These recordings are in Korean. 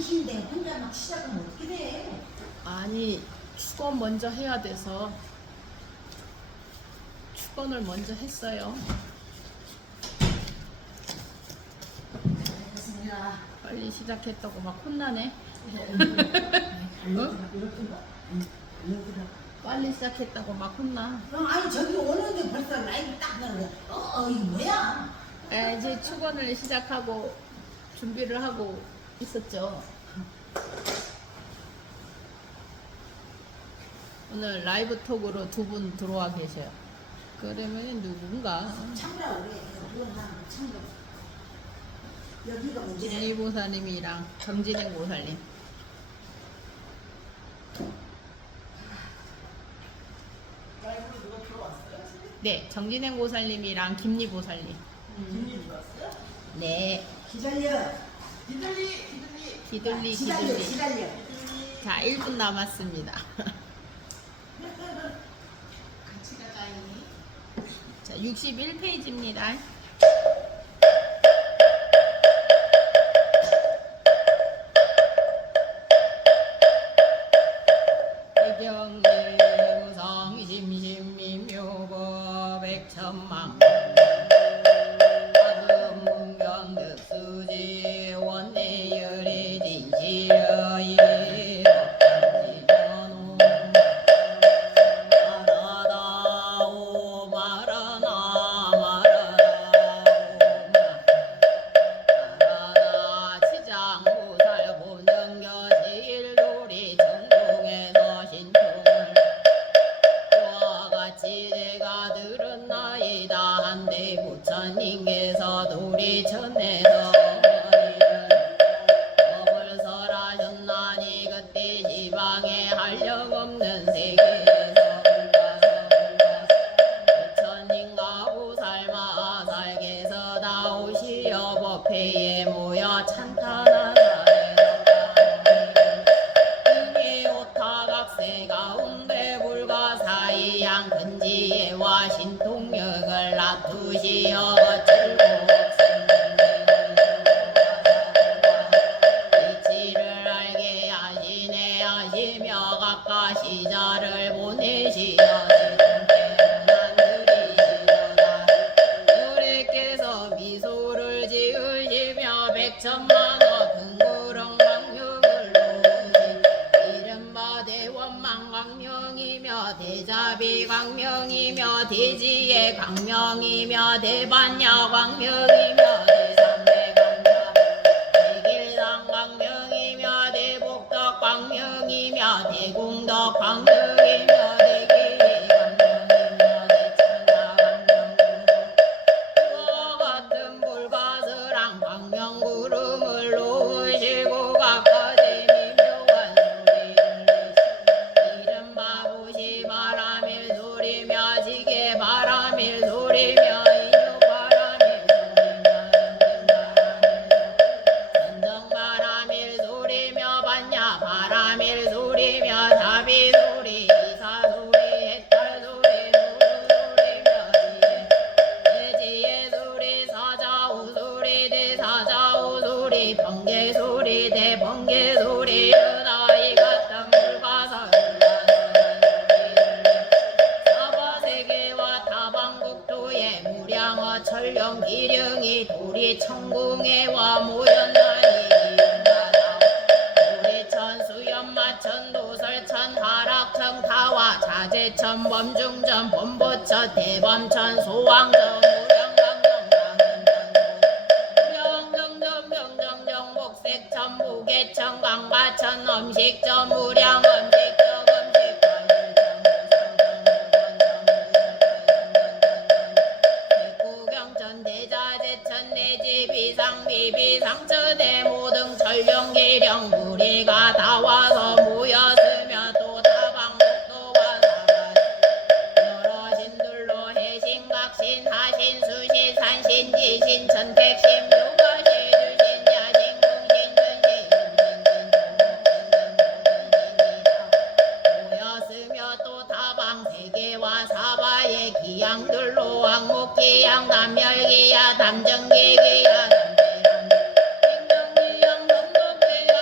당신인데 혼자 막 시작하면 어떻게 돼? 아니, 축원 먼저 해야 돼서 축원을 먼저 했어요. 알겠습니다. 빨리 시작했다고 막 혼나네. 빨리 시작했다고 막 혼나. 아니 저기 오는데 벌써 라이브 딱 나오고 이거 뭐야? 이제 축원을 시작하고 준비를 하고 있었죠. 오늘 라이브 톡으로 2분 들어와 계셔요. 그러면 누군가 참으라고 그래. 누군 사람 참으라고. 여기가 문제야. 김리 보살님이랑 정진행 보살님. 라이브로 누가 들어왔어요? 네, 정진행 보살님이랑 김리 보살님. 김님 들어왔어요? 네, 기다려. 기들리 기다려. 기들리. 기다려. 자, 1분 남았습니다. 같이 가자니. 자, 61페이지입니다. 대경무성 심심미묘거 백천망 화금문경득수지 원내열의 진실여의 법장지전호 말하다오 말하나 말하다 치장보살 본능겨 제일돌이 전국에서 신통을 그와 같이 내가 들었나이다. 한데 부처님께서 도리천에서 법을 설하셨나니 그때 지방에 한량없는 세계에서 부처님과 보살마살께서 나오시어 법회에 모여 찬탄하사 등의 오타각세 가운데 불가사의양 근지혜와 신통력을 놔두시어 거칠고 이치를 알게 하시네 하시며 각각 시자를 보내시어 누리께서 미소를 지으시며 백천만호 등구렁 강령을 놓으시 이른바 대원망 강명이며 대자비 강명이며 대지의 강명이며 대반야 강명이며 대삼대 강명 대길상 강명이며 대복덕 강명이며 대공덕 강명이며 대기리 강명이며 대천자 강명 그와 같은 불가스랑 강명구름을 놓으시고 각가지 미묘한 소리를 내시 이른바 부시 바람일 소리며 지게 바람일 소리며 인육 바람일 소리며 선정 바람일 소리며 반야 바람일 소리며 자비 소리 이사 소리 해탈 소리 노루 소리며 대지의 소리 사자우 소리 대사자우 소리 번개 소리 대번개 소리 여다이 같은 불가사 사바세계와 타방국토의 무량어 천령 기령이 도리 천궁에와 모였나니 도리천 수연마천 도설천 하락천 타와 자재천 범중천 범보천 대범천 소왕천 무량정정 목색천 무계천 강가천 음식천 무량 음식천 백구경천 대자재천 내지비상 비비상천의 모든 천령기령 무리가 다 와서 모였으며 또 타방국도와 사바시 여러 신들로 해신각신 하신 수신 산신 지신 천택신 묘가시 주신 야신 공신 전신 모였으며 또 타방 세계와 사바의 기양들로 왕목기양 남열기야 담정기기야 담대담 행정기양 동덕기양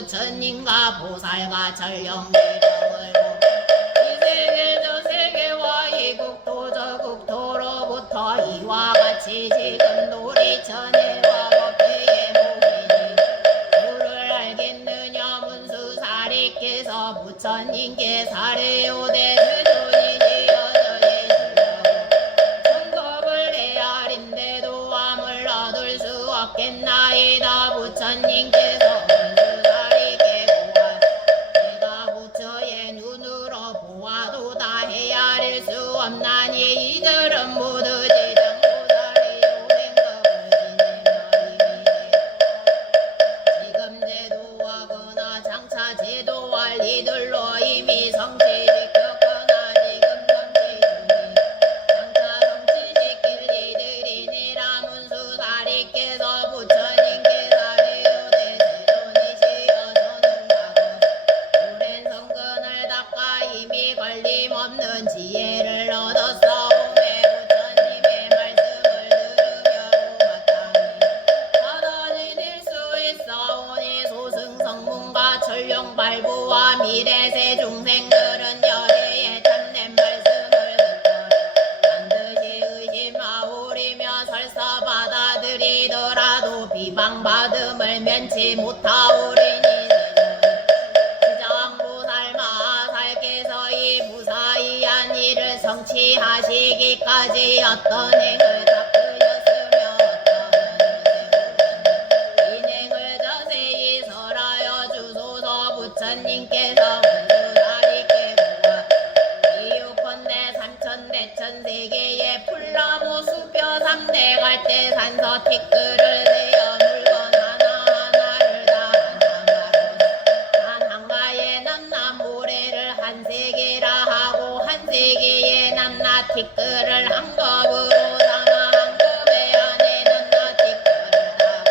부처님과 보살과 전령기령을 이 세계 저 세계와 이 국토 저 국토로부터 이와 같이 지금 놀이천해와 법회의 목이니 주를 알겠느냐 문수사리께서 부처님께 사례오되 세존이 지어져 계시려고 성급을 헤아린데도 암을 얻을 수 없겠나이다. 부처님께서 문수사리께 고하 내가 부처의 눈으로 보아도 다 헤아릴 수 없나니 이들은 모두 지장보살이 오랜 법을 지내나이니 지금 제도하거나 장차 제도할 이들로 이미 성취시켰거나 지금 성취 중이 장차 성취시킬 이들이니라. 문수사리께서 부처님께 사례오되 세존이시여 전능하고 오랜 성근을 닦아 이미 걸림없는 지혜를 얻었사오매 부처님의 말씀을 들으며 마땅히 받아들일 수 있사오니 소승성문과 천룡발부와 미래세 중생들은 열애의 참된 말씀을 듣고 반드시 의심하오리며 설사 받아들이더라도 비방받음을 면치 못하오리니 지장보살 마하살께서 이 무사히한 일을 성취하시기까지 어떤 행을 닦으셨으며 어떤 인행을 자세히 설하여 주소서. 부처님께서 문수사리께 보아 이유컨대 삼천대천 세계의 풀나무 수표 삼대 갈대 산서 티끌을 세어 물건 하나하나를 다 한 한가에 낱낱 모래를 한 세계라 하고 한 세계에 낱낱 티끌을 한 컵으로 삼아 한 컵에 안에 낱낱 티끌을 하고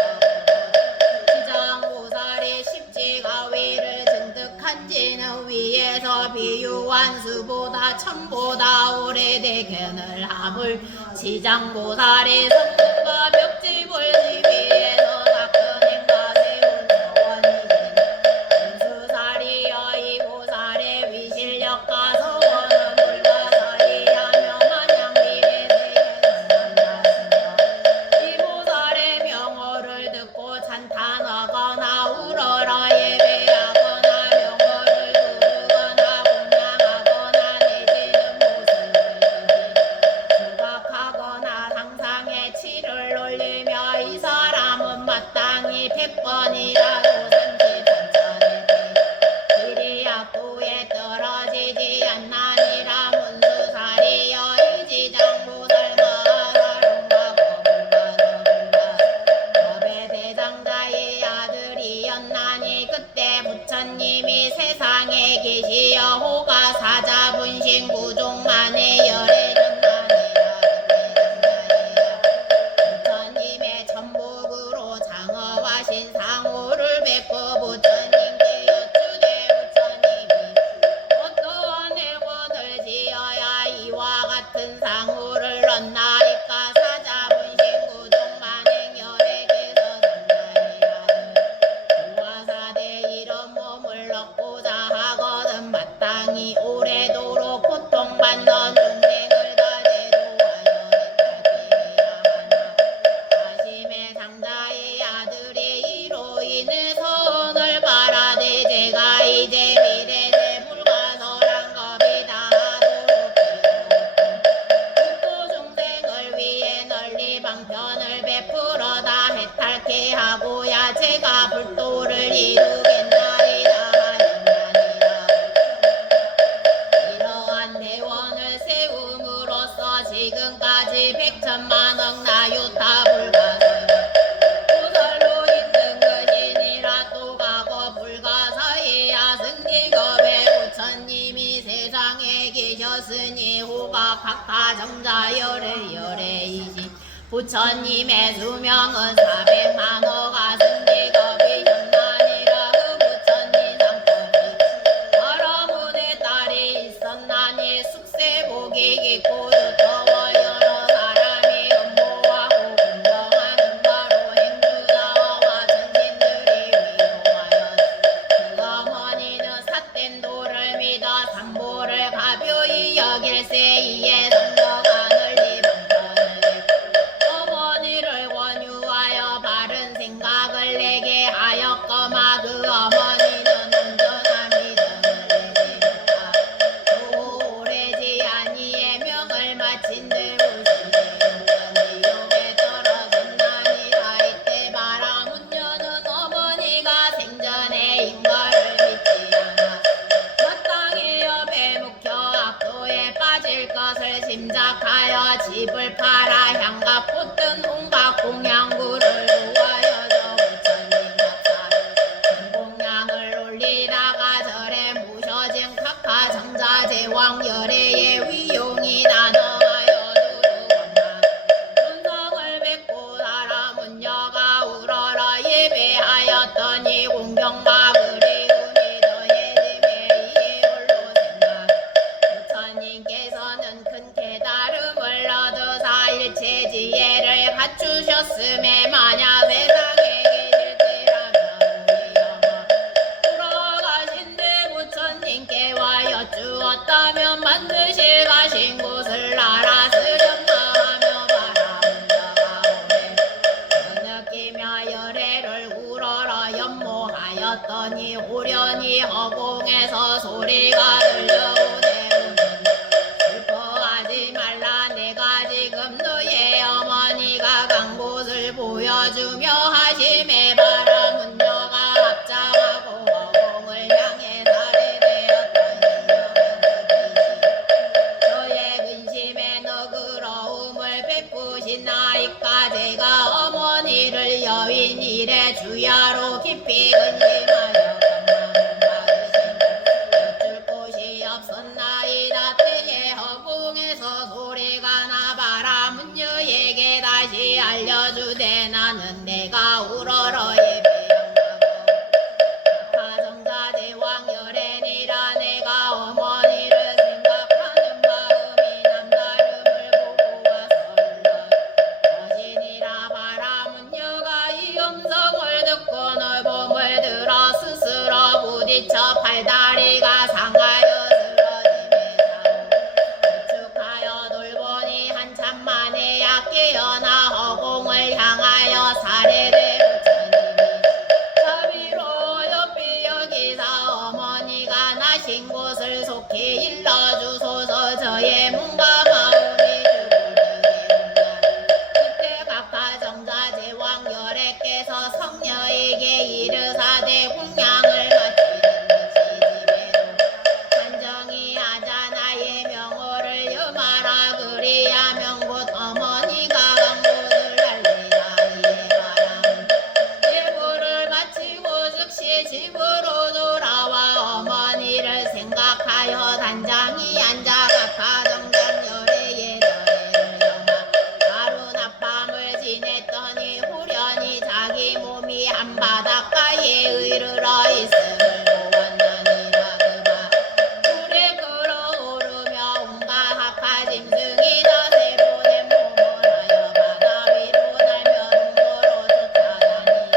지장보살이 십지가위를 증득한 지는 위에서 비유한 수보다 천보다 오래되게는 하물 지장보살이 성문과 벽집을 위에서 닦은 행과 세운 서원이니 문수사리여 이 보살의 위실력과 서원은 물과 사이하며 마냥 미래세계는 만났으며 이 보살의 명호를 듣고 찬탄하거나 울어라 예배하거나 명호를 부르거나 공양하거나 내지는 모습을 조각하거나 상상의 치를 올리며 이 사람은 마땅히 100번이라도 삼시반찬의 길이약도에 떨어지지 않나니라. 문수사리여 이 지장보살 마하사룡과 거불과 더불과 법의 대장자의 아들이었나니 그때 부처님이 세상에 계시어 호가 사자분신 부족만에 열애셨나니라. 부처님의 천복으로 장어하신 상호를 뵙고 부처님께 여쭈되 부처님이 어떠한 행원을 지어야 이와 같은 상호를 얻나이까. 사자분신 부족만행 열애께서 전자의 아들 도화사대 이런 몸을 얻고자 하거든 마땅히 오래도록 고통받는 중생을 다 제도하여 해탈해야 하나. 자심의 장자의 아들이 이로 인해 선을 바라되 제가 이제 미래세 불가설한 겁이다 하도록 국도 중생을 위해 널리 방편을 베풀어 다 해탈케 하고야 제가 불도를 이루겠나이다 하였나니라. 이러한 대원을 세움으로써 지금까지 100천만억 나유타 불가설 보살로 힘든 것이니라. 또 가고 불가사의야 승리겁에 부처님이 세상에 계셨으니 호가 각타 정자 열애이신 부처님의 수명은 400만호가 승리겁이셨나니라. 그 부처님 상법이 바라문의 딸이 있었나니 숙세복이 깊고 두터워 여러 사람이 음모하고 공경하는 바로 행주자와 전진들이 위로하여 이에 성녀가 널리 방편을 어머니를 권유하여 바른 생각을 내게 하였거마 그 어머니는 온전한 믿음을 내지니까 오래지 아니의 명을 마친 되우시니 용에 떨어진 나니라 이때 바라문녀는 어머니가 생전에 인거를 믿지 않아 마땅히 옆에 묵혀 악도에 빠질 것을 짐작하여 집을 팔아 향과 꽃든 온갖 공양구를 구하여서 부처님 답사를 공양을 올리다가 절에 모셔진 각하 정자제왕 열애의 위용이 단어하여 두루원나 존성을 뵙고 사람은녀가 우러러 예배하였더니 공경과 그리움이 더해짐에 이에 홀로 생각 부처님께서는 큰 깨달음을 얻으사 일체 지혜를 갖추셨음에 만약 세상에 계실지라면 우리 어머 돌아가신데 부처님께와 여쭈었다면 반드시 가신 곳을 알았으련마 하며 바라문자가 오래 느끼며 열애를 우러러 연모하였더니 호련히 허공에서 소리가 들려오네 슬퍼하지 말라 내가 지금 너의 어머니가 간 곳을 보여주며 하심에 바라문녀가 합장하고 허공을 향해 살해되었던 저의 근심에 너그러움을 베푸시나이까 제가 어머니를 여인 일에 주야로 깊이 근심하여 감망을 받으신 어쩔 곳이 없었나이다 때에 허공에서 소리가 나 바라문녀에게 다시 알려주되 나는 내가 우러러 예배영하고 가정자제왕 열애니라 내가 어머니를 생각하는 마음이 남다름을 보고 와서 거신이라 바라문녀가 이 음성을 듣고 넓음을 들어 스스로 부딪혀 팔다리가 상하여 쓰러짐에 우측하여 돌보니 한참 만에야 깨어나 허공을 향하여 살해되 부처님이 자비로 옆이 여기사 어머니가 나신 곳을 속히 일러주소서 저의 몸과 마음이 주부르게 그때 각하 정자제왕 열애께서 성녀에게 이르사대 공양을 마치는 듯이 집에로 한정이 하자 나의 명호를 염하라 그리하면 곧 어머니가 간 곳을 알리라 이에 바람 예고를 마치고 즉시 집으로 돌아와 어머니를 생각하여 단장이 앉아 각하 정장 열애의 열애를 염하 하루 낮밤을 지냈더니 후련히 자기 몸이 한 바닷가에 이르러 있음을 보았나니라 그가 물에 끓어오르며 온갖 학하 짐승이 다 새로 된 몸을 하여 바다 위로 날며 동로로 쫓아다니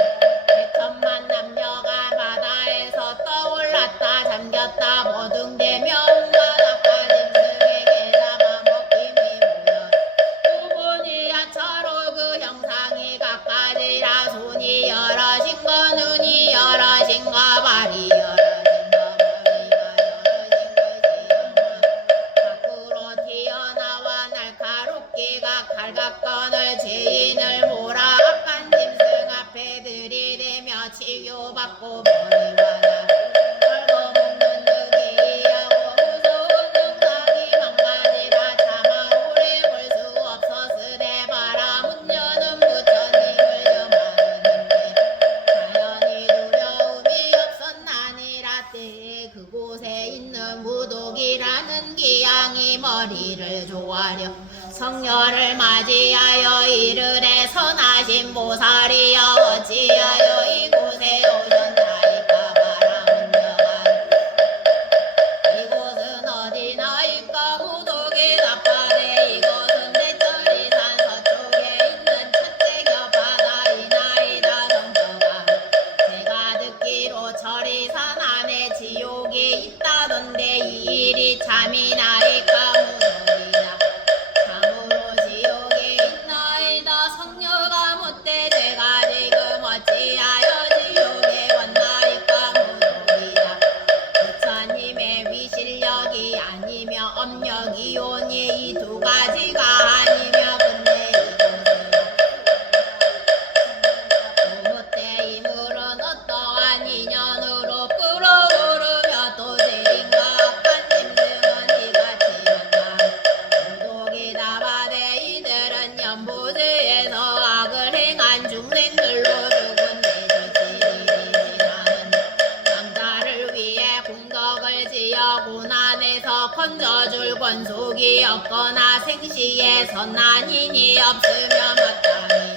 백천만 남녀가 바다에서 떠올랐다 잠겼다 보둥대며 온갖 학하 짐승에게 잡아먹기 미우여 두 분이 야차로 그 형상이 각가지라 손이 여럿인가 눈이 여럿인가 발이 여럿인가 머리가 여럿인 것이여마 밖으로 튀어나와 날카롭기가 칼각건을 죄인을 몰아 악한 짐승 앞에 들이대며 치유받고 머리와 날 걸고 먹는 득이하고 무서운 영상이 망가지라 차마 오래 볼 수 없었으되 바라문녀는 부처님을 염하는데 자연히 두려움이 없었나니라 때에 그곳에 있는 무독이라는 기양이 머리를 조아려 성녀를 맞이하여 이르되 선하신 보살이여 어찌하여 이곳에 오셨나이까 바라문녀가 이곳은 어디나이까 무독이 답하되 이곳은 대천리산 서쪽에 있는 첫째 겹바다이나이다 성녀가 제가 듣기로 천리산 안에 지옥이 있다던데 이 일이 참이나이까 무독이라 가지가 아니며 근데 이곳에 못대 이 물은 어떠한 인연으로 끓어오르며 또 죄인가 악한 짐승은 이같이 한다 도독이 다바되 이들은 연보지에서 악을 행한 중생들로 죽은 대주지리지나는 남자를 위해 공덕을 지어 고난에서 건져줄 권속이 없거나 생시에 선난인이 없으며 마땅히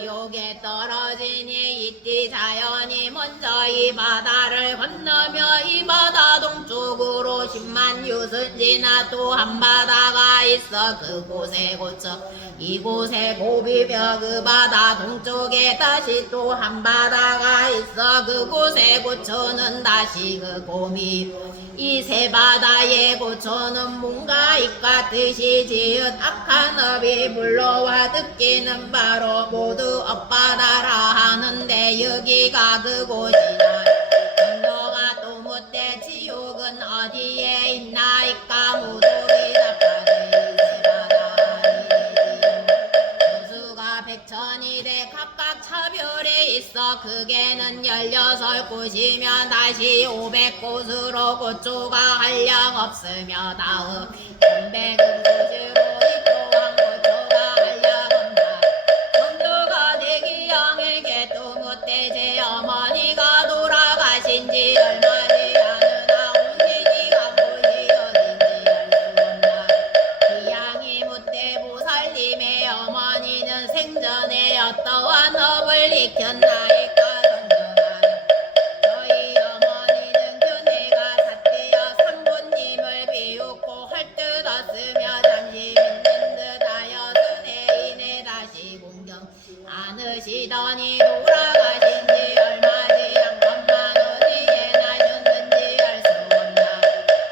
지옥에 떨어지니 이띠 자연이 먼저 이 바다를 건너며 이 바다 동쪽으로 10만 유순 지나 또 한 바다가 있어 그곳에 고쳐 이곳에 고비며 그 바다 동쪽에 다시 또 한 바다가 있어 그곳에 고쳐는 다시 그 고미 이 세 바다의 고쳐는 뭔가 이같듯이 지은 악한 업이 불러와 듣기는 바로 모두 엇바다라 하는데 여기가 그곳이라 너가 또 못돼 지옥은 어디에 있나이까 무도기 답하되 수가 백천이 돼 각각 차별이 있어 그게는 16곳이며 다시 500곳으로 고초가 한량 없으며 다음 300은 곳으로 이 또한 고초가 한량 없나 성녀가 되기 양에게 또 못돼 제 어머니가 돌아가신 지 얼마지 않으나 온신이가 무엇이 어딘지 알 수 없나 이 양이 못돼 보살님의 어머니는 생전에 어떠한 업을 익혔나이까 성녀가 저희 어머니는 견해가 삿되어 상부님을 비웃고 헐뜯었으며 잠시 믿는 듯하여 순회인에 다시 공경 안으시더니 돌아가신 지 얼마지 않건만 어디에 나셨는지 알 수 없나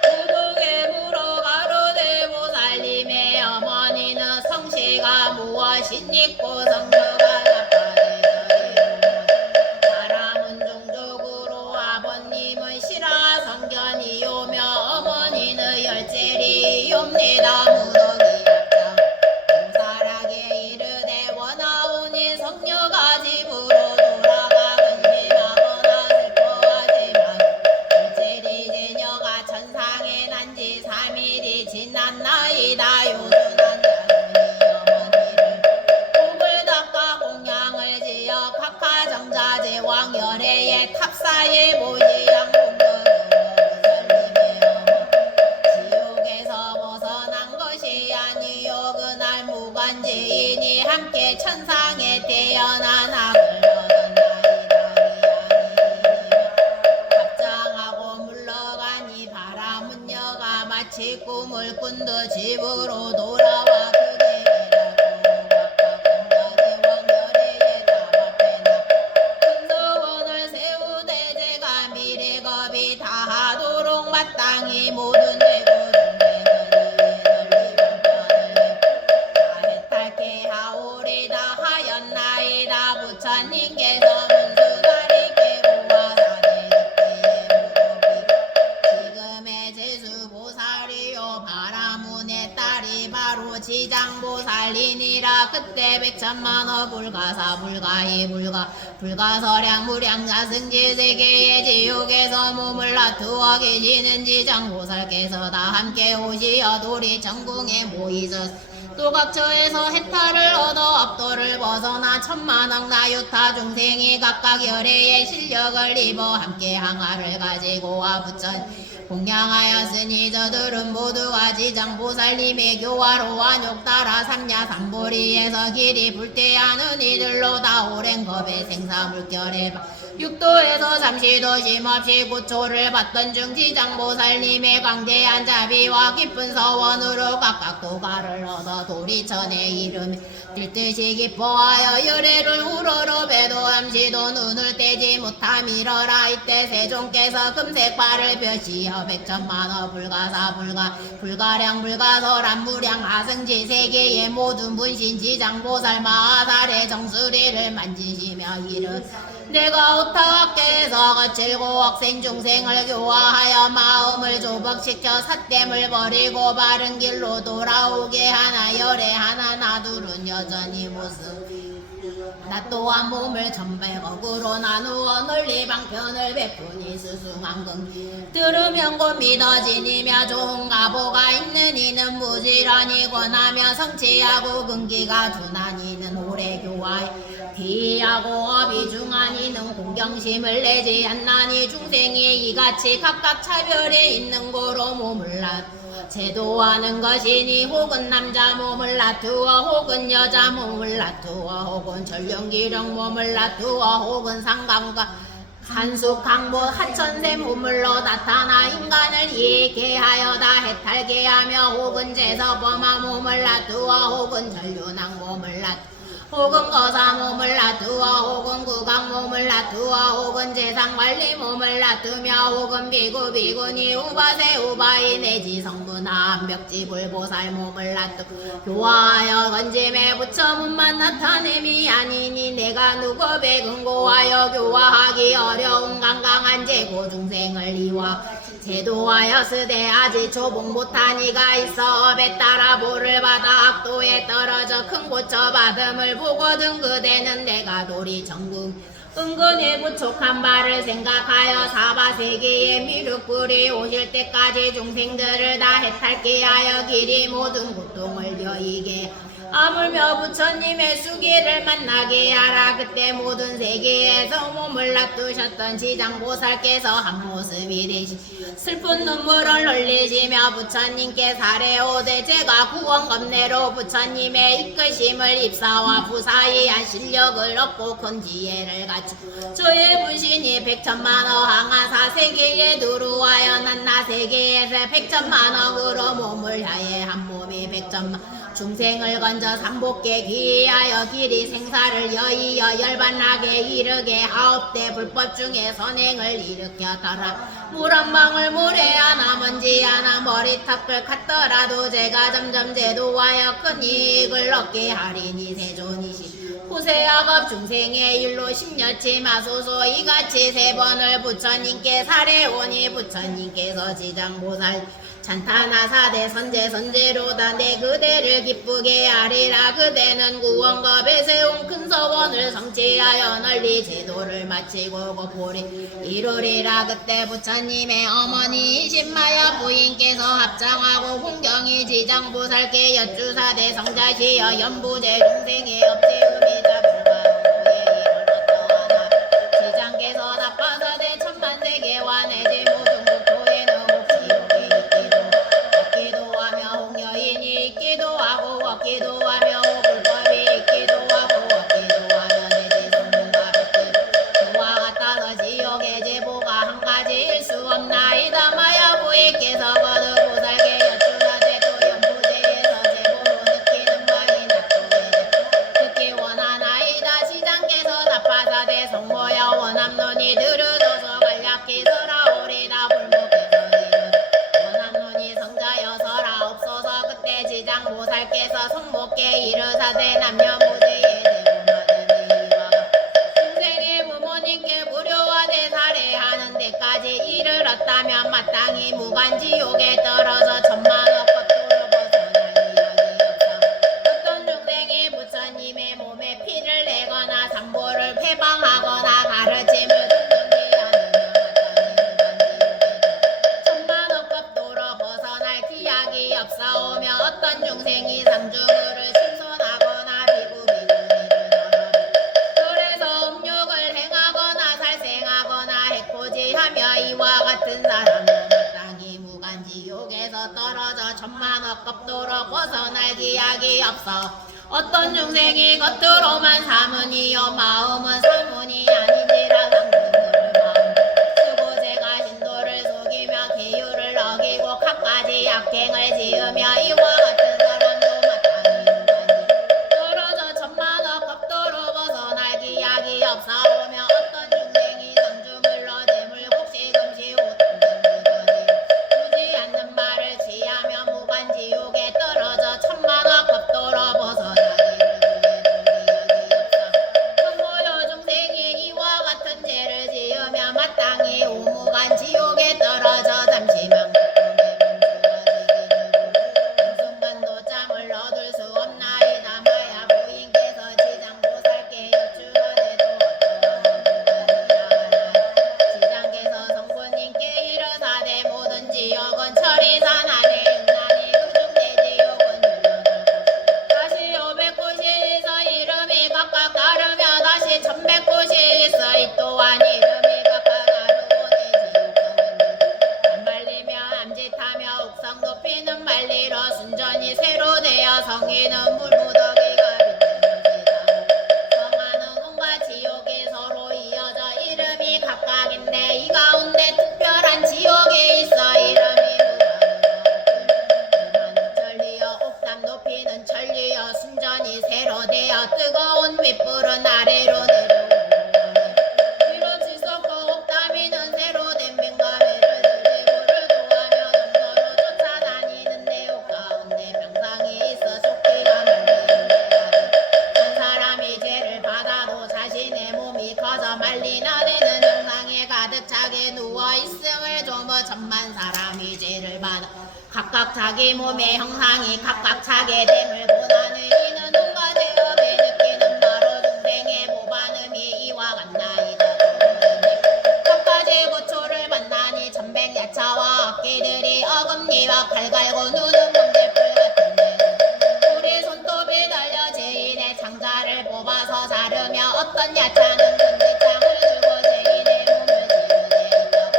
구독에 물어 가로되 보살님의 어머니는 성씨가 무엇이니고 성녀가 답하되 사람은 종족으로 아버님은 실화 성견이오며 어머니는 열체리옵니다 무덕이 합장 보살하게 이르되 원하오니 성녀가 집으로 돌아가 근심하거나 슬퍼하지만 열체리 제녀가 천상에 난 지 3일이 지났나이다 요순한 자손이 어머니를 복을 닦아 공양을 지어 각하정자 제왕 열애의 탑사에 모시양 공덕으로 설림의 어머 지옥에서 벗어난 것이 아니요 그날 무관지인이 함께 천상에 태어난 악을 얻었나이다 합장하고 물러가니 바라문녀가 마치 꿈을 꾼 듯 집으로 돌아와 그게 왕열에게 답합해나 근서원을 세우되 제가 미래겁이 다하도록 마땅히 모든 되고 해탈케 하오리다 하였나이다 부처님께서 문수다리께 보아사대 지금의 제수보살이요 바라문의 딸이 바로 지장보살이니라 그때 100천만호 불가사 불가히 불가서량 무량 자승지 세계의 지옥에서 몸을 놔두어 계시는 지장보살께서 다 함께 오시어 도리 전궁에 모이셨 또 각처에서 해탈을 얻어 업도를 벗어나 천만억 나유타 중생이 각각 열애의 실력을 입어 함께 항아를 가지고 와 부천 공양하였으니 저들은 모두가 지장보살님의 교화로 완욕 따라 삼야 삼보리에서 길이 불태하는 이들로 다 오랜 겁의 생사 물결에 육도에서 잠시도 쉼없이 고초를 받던 중 지장보살님의 광대한 자비와 깊은 서원으로 각각 도가를 얻어 도리천에 이름이 들듯이 기뻐하여 열애를 우러러 배도 함시도 눈을 떼지 못함이러라 이때 세종께서 금색발을 벼시어 100천만호 불가사 불가량 불가설한 무량 아승지 세계의 모든 분신 지장보살 마하살의 정수리를 만지시며 이르 내가 어떻게해서 거칠고 억센 중생을 교화하여 마음을 조벅시켜 삿됨을 버리고 바른 길로 돌아오게 하나 열애하나 나둘은 여전히 모습 나 또한 몸을 전백억으로 나누어 널리 방편을 베푸니 스승한 긍 들으면 곧 믿어지니며 좋은 가보가 있는 이는 부지런히 권하며 성취하고 근기가 둔한 이는 오래 교화해 비하고 어비중한 이는 공경심을 내지 않나니 중생이 이같이 각각 차별이 있는 고로 몸을 제도하는 것이니 혹은 남자 몸을 놔두어 혹은 여자 몸을 놔두어 혹은 전령기령 몸을 놔두어 혹은 상감과 한숙 강보 하천세 몸물로 나타나 인간을 이익게 하여 다 해탈게 하며 혹은 제서범한 몸을 놔두어 혹은 전륜한 몸을 놔두어 혹은 거사 몸을 놔두어 혹은 구강 몸을 놔두어 혹은 재상관리 몸을 놔두며 혹은 비구 비구니 우바세 우바이 내지 성부나 암벽지 불보살 몸을 놔두어 교화하여 건짐에 부처 몸만 나타냄이 아니니 내가 누구 배근고하여 교화하기 어려운 강강한 제고 중생을 이와 제도하여 쓰되 아직 조봉 못한 이가 있어 업에 따라 보를 받아 악도에 떨어져 큰 고쳐받음을 보거든 그대는 내가 도리 전궁 은근히 부족한 바를 생각하여 사바세계에 미륵불이 오실 때까지 중생들을 다 해탈게 하여 길이 모든 고통을 여의게 아물며 부처님의 수기를 만나게 하라. 그때 모든 세계에서 몸을 놔두셨던 지장보살께서 한 모습이 되시 슬픈 눈물을 흘리시며 부처님께 사례오되 제가 구원검내로 부처님의 이끄심을 입사와 부사이한 실력을 얻고 큰 지혜를 갖추 저의 분신이 백천만억 항아사 세계에 두루하여 난나 세계에서 백천만억으로 몸을 향해 한 몸이 백천만 중생을 건져 삼복계 기하여 길이 생사를 여의어 열반하게 이르게 아홉대 불법 중에 선행을 일으켰더라. 물 한 방울 물에 하나 먼지 하나 머리탑을 갔더라도 제가 점점 제도하여 큰 이익을 얻게 하리니 세존이시 후세악업 중생의 일로 심려치 마소서. 이같이 세 번을 부처님께 사례오니 부처님께서 지장보살 찬타나사대 선제로다. 내 그대를 기쁘게 하리라. 그대는 구원겁에 세운 큰 서원을 성취하여 널리 제도를 마치고 거포리 이루리라. 그때 부처님의 어머니이신 마야 부인께서 합장하고 공경이 지장보살께 여쭈사대 성자시여 연부제 중생의 업체음이자 불가후에 이르렀더하나 지장께서 나빠서 대 천만세계와 내지 모든 국토에는 있기도 하고 없기도 하며 불법이 있기도 하고 없기도 하며 내지 성문과 백들 그와 같아서 지옥의 제보가 한 가지일 수 없나이다. 마야 부인께서 거듭 보살께 여쭈사대 또 연부제에서 제보로 느끼는 바이 납도에 듣기 원하나이다. 시장께서 나파사대 성모여 원함론이 들으소서 간략히 설하오리다. 지장보살께서 성목계 이르사대 남녀무대에 대보마더니 중생의 부모님께 무료화대 살해하는 데까지 이르렀다면 마땅히 무간지옥에 떨어져 천만억 법도로 벗어날 이야기 없어. 어떤 중생이 부처님의 몸에 피를 내거나 삼보를 회방하거나 가르침을 듣는지 천만억 법도로 벗어날 기약이 없사오며 어떤 중생이 상중을 신선하거나 비구비구니를 그래서 음욕을 행하거나 살생하거나 해코지하며 이와 같은 사람은 마땅히 무간지옥에서 떨어져 천만억 법도로 벗어날 기약이 없어. 어떤 중생이 겉으로만 사문이요 마음은 사문이 아닌지라 상중을 마음 쓰고 제가 신도를 속이며 계율을 어기고 갖가지 악행을 지으며 이와 같은 사람도 마땅히 무간지 떨어져 천만억 법도로 벗어날 기약이 없사오며 어떤 중생이 상중을 어재물 곡식음식 오통등등거리 주지 않는 말을 취하며 무간지옥에 떨어져 천만억 법도로 벗어나기를 구해도 기약이 없어. 성모여 중생이 이와 같은 등 말리러 순전히 쇠로 되어 성인은 물무더기가 성하는 온갖 지옥이 서로 이어져 이름이 각각인데 이 가운데 특별한 지옥이 있어 이름이 무한으로 천리여 옥담 높이는 천리여 순전히 쇠로 되어 뜨거운 윗불은 아래로 내려오고 위로 지속고 옥담이는 새로 된 맹가매를 들리고를 도하며 동서로 쫓아다니는데 옥 가운데 병상이 있어 쫓기가 말리는 한 사람이 죄를 받아도 자신의 몸이 커져 말리나 되는 형상에 가득 차게 누워있음을 조모 천만 사람이 죄를 받아 각각 자기 몸의 형상이 각각 차게 됨을 보나는 이는 온갖 죄업에 느끼는 바로 중생의 모반음이 이와 같나이다. 각가지 고초를 만나니 천백야차와 악기들이 어금니와 칼 갈고 누는 검들불 같은데 우리 손톱이 달려 죄인의 창자를 뽑아서 자르며 어떤 야차는 금지창을 들고 죄인의 몸을 지르게 있다고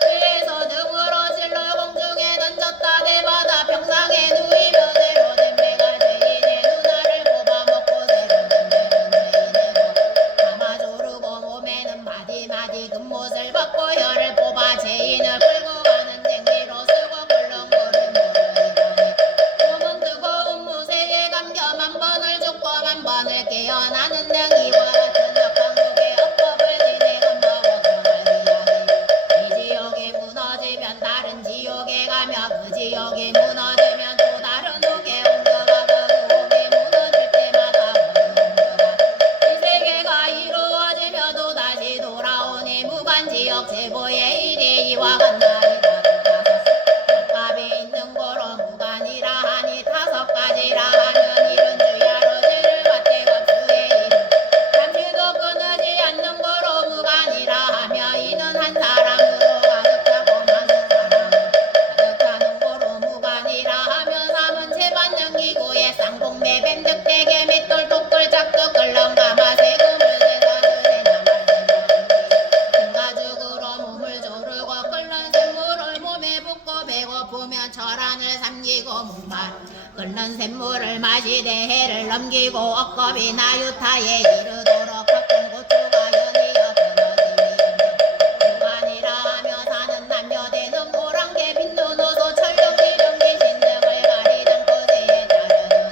그래서 등으로 질러 공중에 던졌다 대마다 병상에 누이며 새로 된 배가 죄인의 누나를 뽑아먹고 새로 된 배는 죄인의 감아 조르고 몸에는 마디마디 금못을 벗고 혀를 뽑아 죄인을 끌고 가는 쟁기로 쓰고 꿀렁거린 모르이다니 몸은 뜨거운 무쇠에 감겨 만 번을 죽고 만 번을 깨어나는 등이와 같은 역강국의 업법을 지내가 먹어서 말이야니 이 지옥이 무너지면 다른 지옥에 가며 그 지옥이 무너지면 또 다른 옥에 옮겨가 그 옥이 무너질 때마다 이 세계가 이루어지며 또 다시 돌아오니 무관지옥 제보의 일이 이와 같나이다. 값이 있는 거로 무관이라 하니 다섯 가지라 하면 이른 주야로 죄를 받되 값수의 이름 잠시도 끊어지 않는 거로 무관이라 하며 이는 한 사람으로 가득하고 많은 사람 가득하는 거로 무관이라 하면 삼은 채반영기구에 쌍봉매 뱀득 대게 맷돌 독불 작두 끌렁 가마 세금을 내다 주세냐 등가죽으로 몸을 조르고 끓는 샘물을 몸에 붓고 배고프면 철안을 삼기고 목말 끓는 샘물을 마시되 해를 넘기고 억겁이 나유타에 이르도록 가끔 고추가 연이어 끊어지니 무관이라 하며 사는 남녀대는 모랑개 빈눈 호소 철령기령기 신등을 가리던 그제에 자르는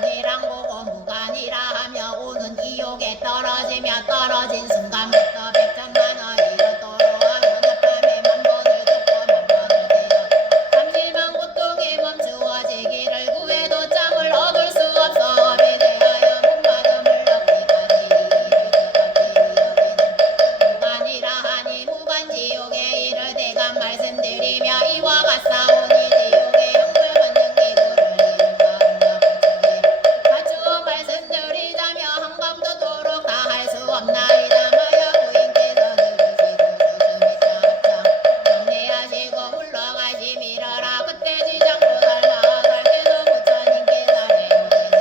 동이랑 보고 무관이라 하며 오는 이욕에 떨어지며 떨어진 순간부터 백천만원 이르도록 하여 낮밤에 만 번을 죽고 만 번을 되어 잠시만 고통이 멈추어지기를 구해도 짬을 얻을 수 없어 업이 대하여 못받음을 얻기까지 무관이라 하니 무관지옥에 이를 대간 말씀드리며 이와 같사오니 지옥의 형벌 받는 기구를 이룬가 가추어 말씀드리자며 한밤도 도록 다 할 수 없나이다. 마야 부인께서 들으시고 조심히 짝짝 정리하시고 물러가시미러라. 그때 지장보살 마하살께서 부처님께서 내오시니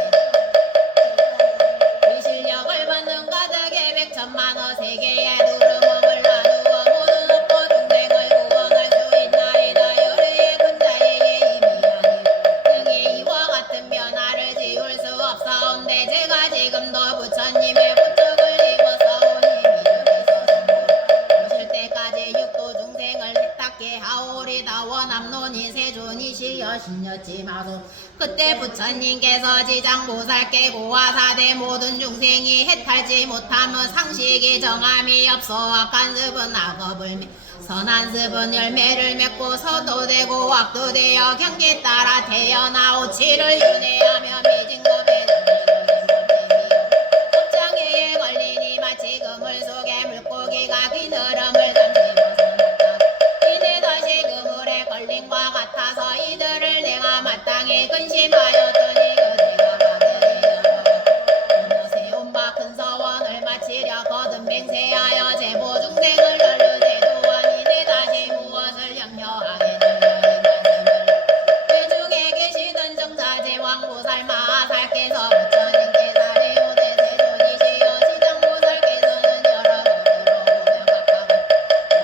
이 실력을 받는 가득의 백천만호 세계에 누르몸을 나누어 모든 업고 중생을 구원할 수 있나이다. 열의의 근자의 예임이하니 등이 이와 같은 변화를 지울 수 없사온데 제가 지금도 부처님의 부축을 입었사오니 믿음이 서성고 오실 때까지 육도 중생을 해탁게 하오리다. 원암론이 세존이시여 신여치 마소 그때 부처님께서 지장보살께 고화사대 모든 중생이 해탈지 못하면 상식이 정함이 없어 악한 습은 악업을 선한 습은 열매를 맺고 서도 되고 악도 되어 경계 따라 태어나오 치를 윤회하며 미진겁에 업장애에 걸리니 마치 그물 속에 물고기가 귀느름을 잠시 벗어났다. 이내 다시 그물에 걸린과 같아서 이들을 내가 마땅히 근심하였더니 그대가 가더니 세운바 큰 서원을 마치려 거듭 맹세하여 제보 중생을 널르세 도하니 내 다시 무엇을 염려하겠느냐 이 말씀을 회중에 계시던 정사제 왕보살 마하살께서 부처님께 사리오대 세존이시여 시장보살께서는 여러 번으로 보며 각각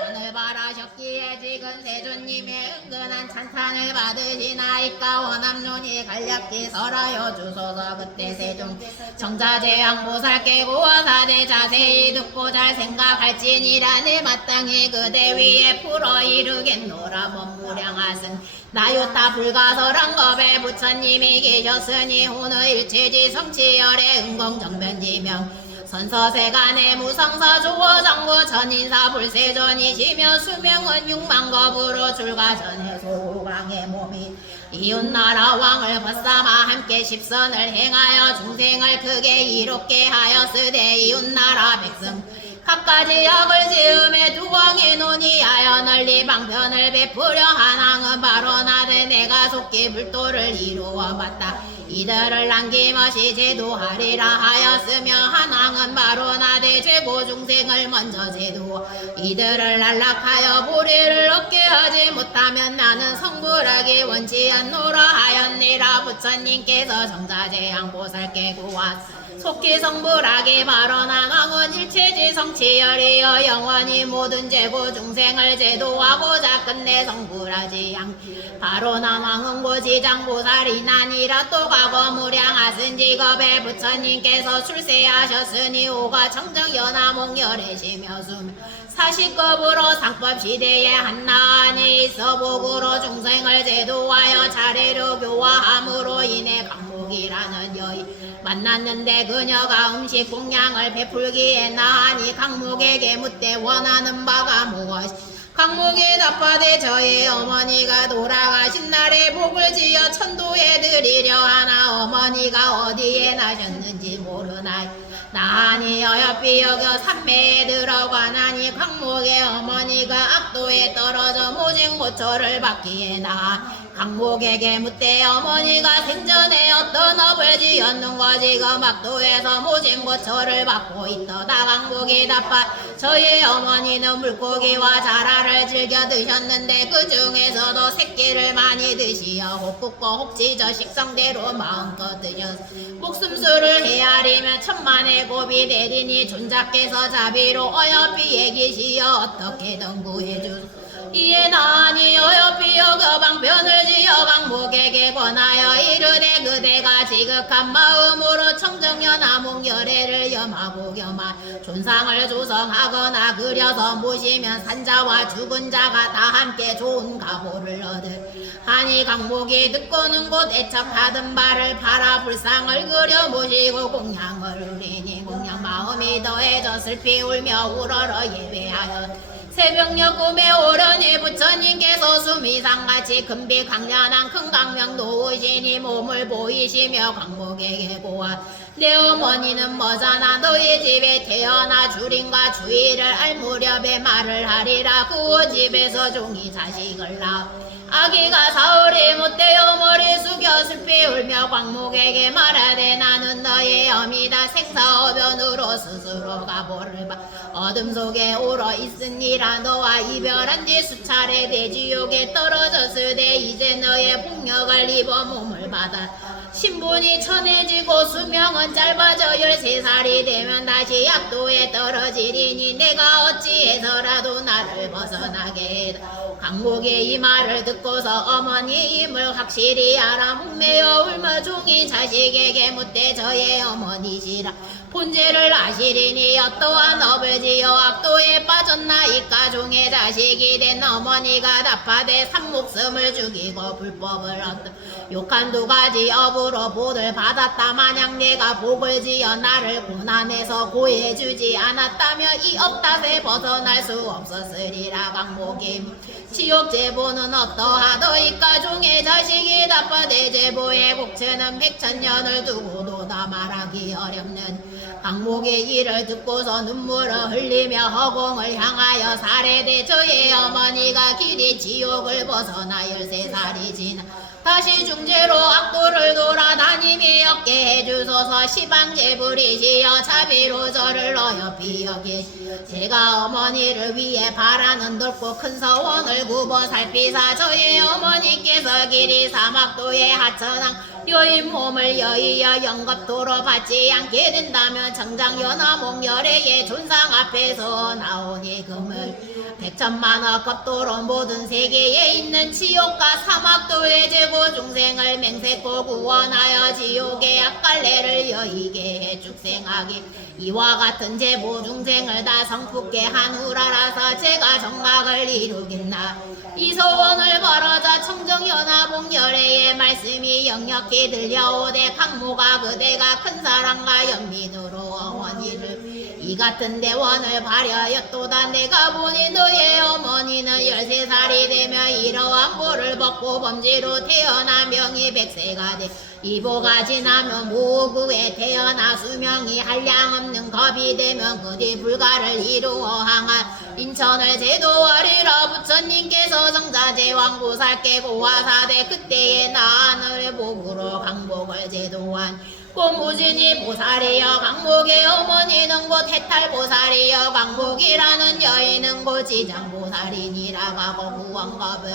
원을 바라셨기에 지금 세존님의 은근한 찬탄을 받으 드시나이까 원함론이 간략히 설하여 주소서. 그때 세종 정자재왕보살 깨고와 사대 자세히 듣고 잘 생각할지니라네. 마땅히 그대 위에 풀어 이르겠노라. 먼무량하승 나요타 불가설한 겁에 부처님이 계셨으니 후는 일체지 성치열의 은공정변지명 선서세간의 무성사 조어장구 전인사 불세전이시며 수명은 6만 겁으로 출가전에 소강의 몸이 이웃나라 왕을 벗삼아 함께 십선을 행하여 중생을 크게 이롭게 하였으되 이웃나라 백성 각가지 약을 지음에 두광이 논의하여 널리 방편을 베푸려 한왕은 바로 나되 내가 속히 불도를 이루어 봤다. 이들을 남김없이 제도하리라 하였으며 한왕은 바로 나되 최고 중생을 먼저 제도 이들을 안락하여 보리를 얻게 하지 못하면 나는 성불하기 원치 않노라 하였니라. 부처님께서 정자재앙보살 깨고 왔으 속히 성불하기 바로 난왕은 일체지 성치열이여 영원히 모든 제고 중생을 제도하고자 끝내 성불하지 않 바로 난왕은 고지장보살이 나니라. 또 과거 무량하신 직업에 부처님께서 출세하셨으니 오가 청정연하몽열애시며 수며 사시급으로 상법시대에 한나니 있어 복으로 중생을 제도하여 차례로 교화함으로 인해 강목이라는 여인 만났는데 그녀가 음식 공양을 베풀기에 나하니 강목에게 묻되 원하는 바가 무엇이 강목이 답하되 저의 어머니가 돌아가신 날에 복을 지어 천도에 드리려 하나 어머니가 어디에 나셨는지 모르나이. 나하니 어여삐 여겨 삼매에 들어가나니 강목의 어머니가 악도에 떨어져 모징고초를 받기에 나 강목에게 묻되 어머니가 생전에 어떤 업을 지었는가 지금 악도에서 모징고초를 받고 있더다. 강목이 답하 저희 어머니는 물고기와 자라를 즐겨 드셨는데 그 중에서도 새끼를 많이 드시어 혹국고 혹지저 식성대로 마음껏 드셨 목숨수를 헤아리면 천만의 곱이 내리니 존자께서 자비로 어여삐에 계시어 어떻게든 구해주 이에 나니 어여삐 여겨 방편을 지어 강목에게 권하여 이르되 그대가 지극한 마음으로 청정연하몽열애를 염하고 겸하 존상을 조성하거나 그려서 모시면 산자와 죽은 자가 다 함께 좋은 가보를 얻을 하니 강목이 듣고는 곧 애착하던 바를 팔아 불상을 그려 모시고 공양을 울리니 공양 마음이 더해져 슬피 울며 우러러 예배하여 새벽녘 꿈에 오르니 부처님께서 수미상같이 금비 강련한 큰 강명 놓으시니 몸을 보이시며 강목에게 고하 내 어머니는 뭐잖아 너희 집에 태어나 주린과 주의를 알 무렵에 말을 하리라. 그 집에서 종이 자식을 낳아 아기가 사흘이 못되어 머리 숙여 슬피 울며 광목에게 말하되 나는 너의 어미다. 생사어변으로 스스로 가보를 봐 어둠 속에 오러 있으니라. 너와 이별한 뒤 수차례 대지옥에 떨어졌으되 이제 너의 폭력을 입어 몸을 받아 신분이 천해지고 수명은 짧아져 13살이 되면 다시 약도에 떨어지리니 내가 어찌해서라도 나를 벗어나게 해라. 강목의 이 말을 듣고서 어머니임을 확실히 알아 목매어 울며 종이 자식에게 묻되 저의 어머니시라. 본죄를 아시리니 어떠한 업을 지어 악도에 빠졌나이까. 종의 자식이 된 어머니가 답하되 산목숨을 죽이고 불법을 얻다 욕한 두 가지 업으로 복을 받았다. 만약 내가 복을 지어 나를 고난에서 고해주지 않았다면 이 업탓에 벗어날 수 없었으리라. 강목이 지옥 제보는 어떠하더이까. 종의 자식이 답하되 제보의 복체는 백천년을 두고도 다 말하기 어렵는 강목의 일을 듣고서 눈물을 흘리며 허공을 향하여 살해되 저의 어머니가 길이 지옥을 벗어나 13살이 지나 다시 중재로 악도를 돌아다니며 얻게 해주소서. 시방제불이시여 자비로 저를 어여삐 여기 제가 어머니를 위해 바라는 넓고 큰 서원을 굽어 살피사 저의 어머니께서 길이 사막도에 하천항 여인 몸을 여의어 영겁도로 받지 않게 된다면 되면 정장연화 목열애의 존상 앞에서 나오니 금을 백천만억 급도로 모든 세계에 있는 지옥과 사막도의 제고 중생을 맹세코 구원하여 지옥의 악갈래를 여의게 해 죽생하게 이와 같은 제보 중생을 다 성품게 하누라라서 제가 정막을 이루겠나 이 소원을 벌어자 청정연화봉열애의 말씀이 역력히 들려오되 강모가 그대가 큰 사랑과 연민으로 원인을 이 같은 대원을 발하였도다 내가 보니 너의 어머니는 13살이 되며 이러한 보를 벗고 범죄로 태어나 명이 100세가 돼 이보가 지나면 무구에 태어나 수명이 한량없는 겁이 되면 그뒤 불가를 이루어 항한 인천을 제도하리라 부처님께서 정자제왕 보살께 고화사대 그때에 나하늘 복으로 강복을 제도한 고무진이 보살이여 강목의 어머니는 곧 해탈보살이여 강목이라는 여인은 곧 지장보살이니라고 구원겁을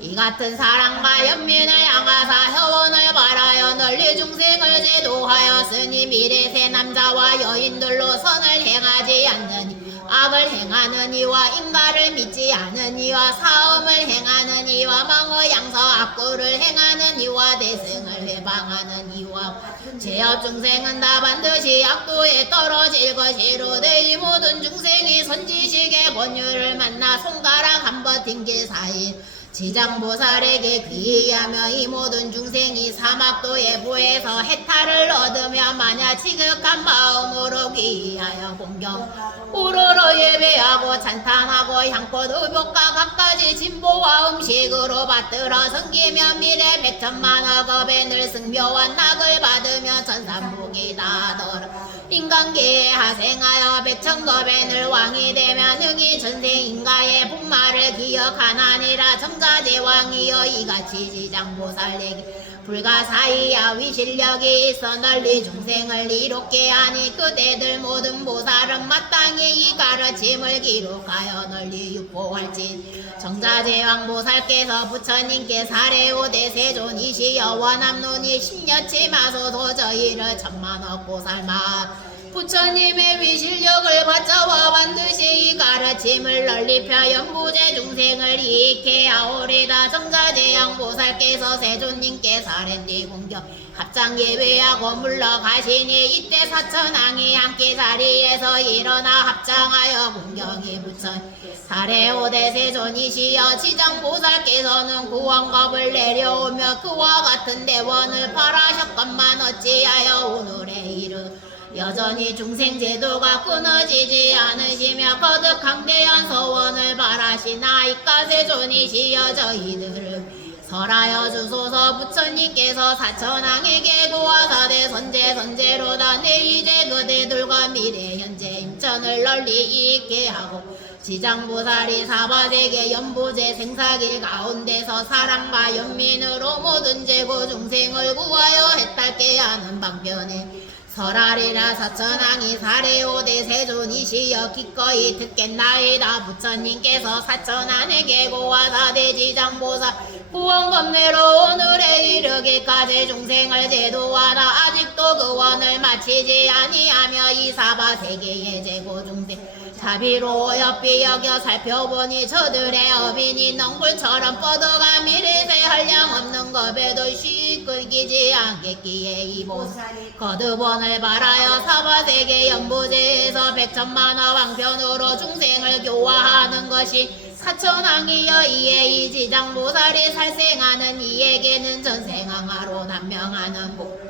이 같은 사랑과 연민을 향하사 혀원을 바라여 널리 중생을 제도하였으니 미래 새 남자와 여인들로 선을 행하지 않느니 악을 행하는 이와 인가를 믿지 않은 이와 사음을 행하는 이와 망어 양서 악구를 행하는 이와 대승을 회방하는 이와 죄업 중생은 다 반드시 악도에 떨어질 것이로되 이 모든 중생이 선지식의 권유를 만나 손가락 한 버틴 길 사이 지장보살에게 귀의하며 이 모든 중생이 사막도에 보에서 해탈을 얻으며 마냐 지극한 마음으로 귀의하여 공경 우러러 예배하고 찬탄하고 향꽃 의복과 갖가지 진보와 음식으로 받들어 섬기며 미래 100천만억 업에 늘 승묘한 낙을 받으며 천산복이 다더러 인간계에 하생하여 100천겁에 늘 왕이 되며 능히 전생 인가의 복마를 기억하나니라 정자제왕이여 이같이 지장보살에게 불가사의야 위실력이 있어 널리 중생을 이롭게 하니 그대들 모든 보살은 마땅히 이 가르침을 기록하여 널리 유포할진 정자제왕 보살께서 부처님께 사례오대 세존이시여 원함론이 십년치 마소도 저희를 천만억 보살마 부처님의 위실력을 받자와 반드시 이 가르침을 널리 펴 연부제 중생을 이익해 하오리다 정자제왕 보살께서 세존님께 사례띠 공격 합장 예배하고 물러가시니 이때 사천왕이 함께 자리에서 일어나 합장하여 공경이 부처님 사례오대 세존이시여 지장보살께서는 구원겁을 내려오며 그와 같은 대원을 발하셨건만 어찌하여 오늘에 이르 여전히 중생제도가 끊어지지 않으시며 거듭 강대한 서원을 바라시나 이까세존이시여 저희들을 설하여 주소서 부처님께서 사천왕에게 고화사대 선제로다 내 이제 그대들과 미래 현재 임천을 널리 이익게 하고 지장보살이 사바세계 연부제 생사길 가운데서 사랑과 연민으로 모든 제고 중생을 구하여 해탈게 하는 방편에 설하리라 사천왕이 사례오대 세존이시여 기꺼이 듣겠나이다 부처님께서 사천왕에게 고화사대 지장보살 구원법내로 오늘에 이르기까지 중생을 제도하다 아직도 그 원을 마치지 아니하며 이 사바세계의 제고 중생 자비로 옆이 여겨 살펴보니 저들의 어빈이 넝굴처럼 뻗어가 미래세 한량없는 겁에도 씩 끊기지 않겠기에 이보 거듭원을 바라여 사바세계 연부제에서 100천만화 왕편으로 중생을 교화하는 것이 사천왕이여 이에 이 지장보살이 살생하는 이에게는 전생항하로 단명하는 복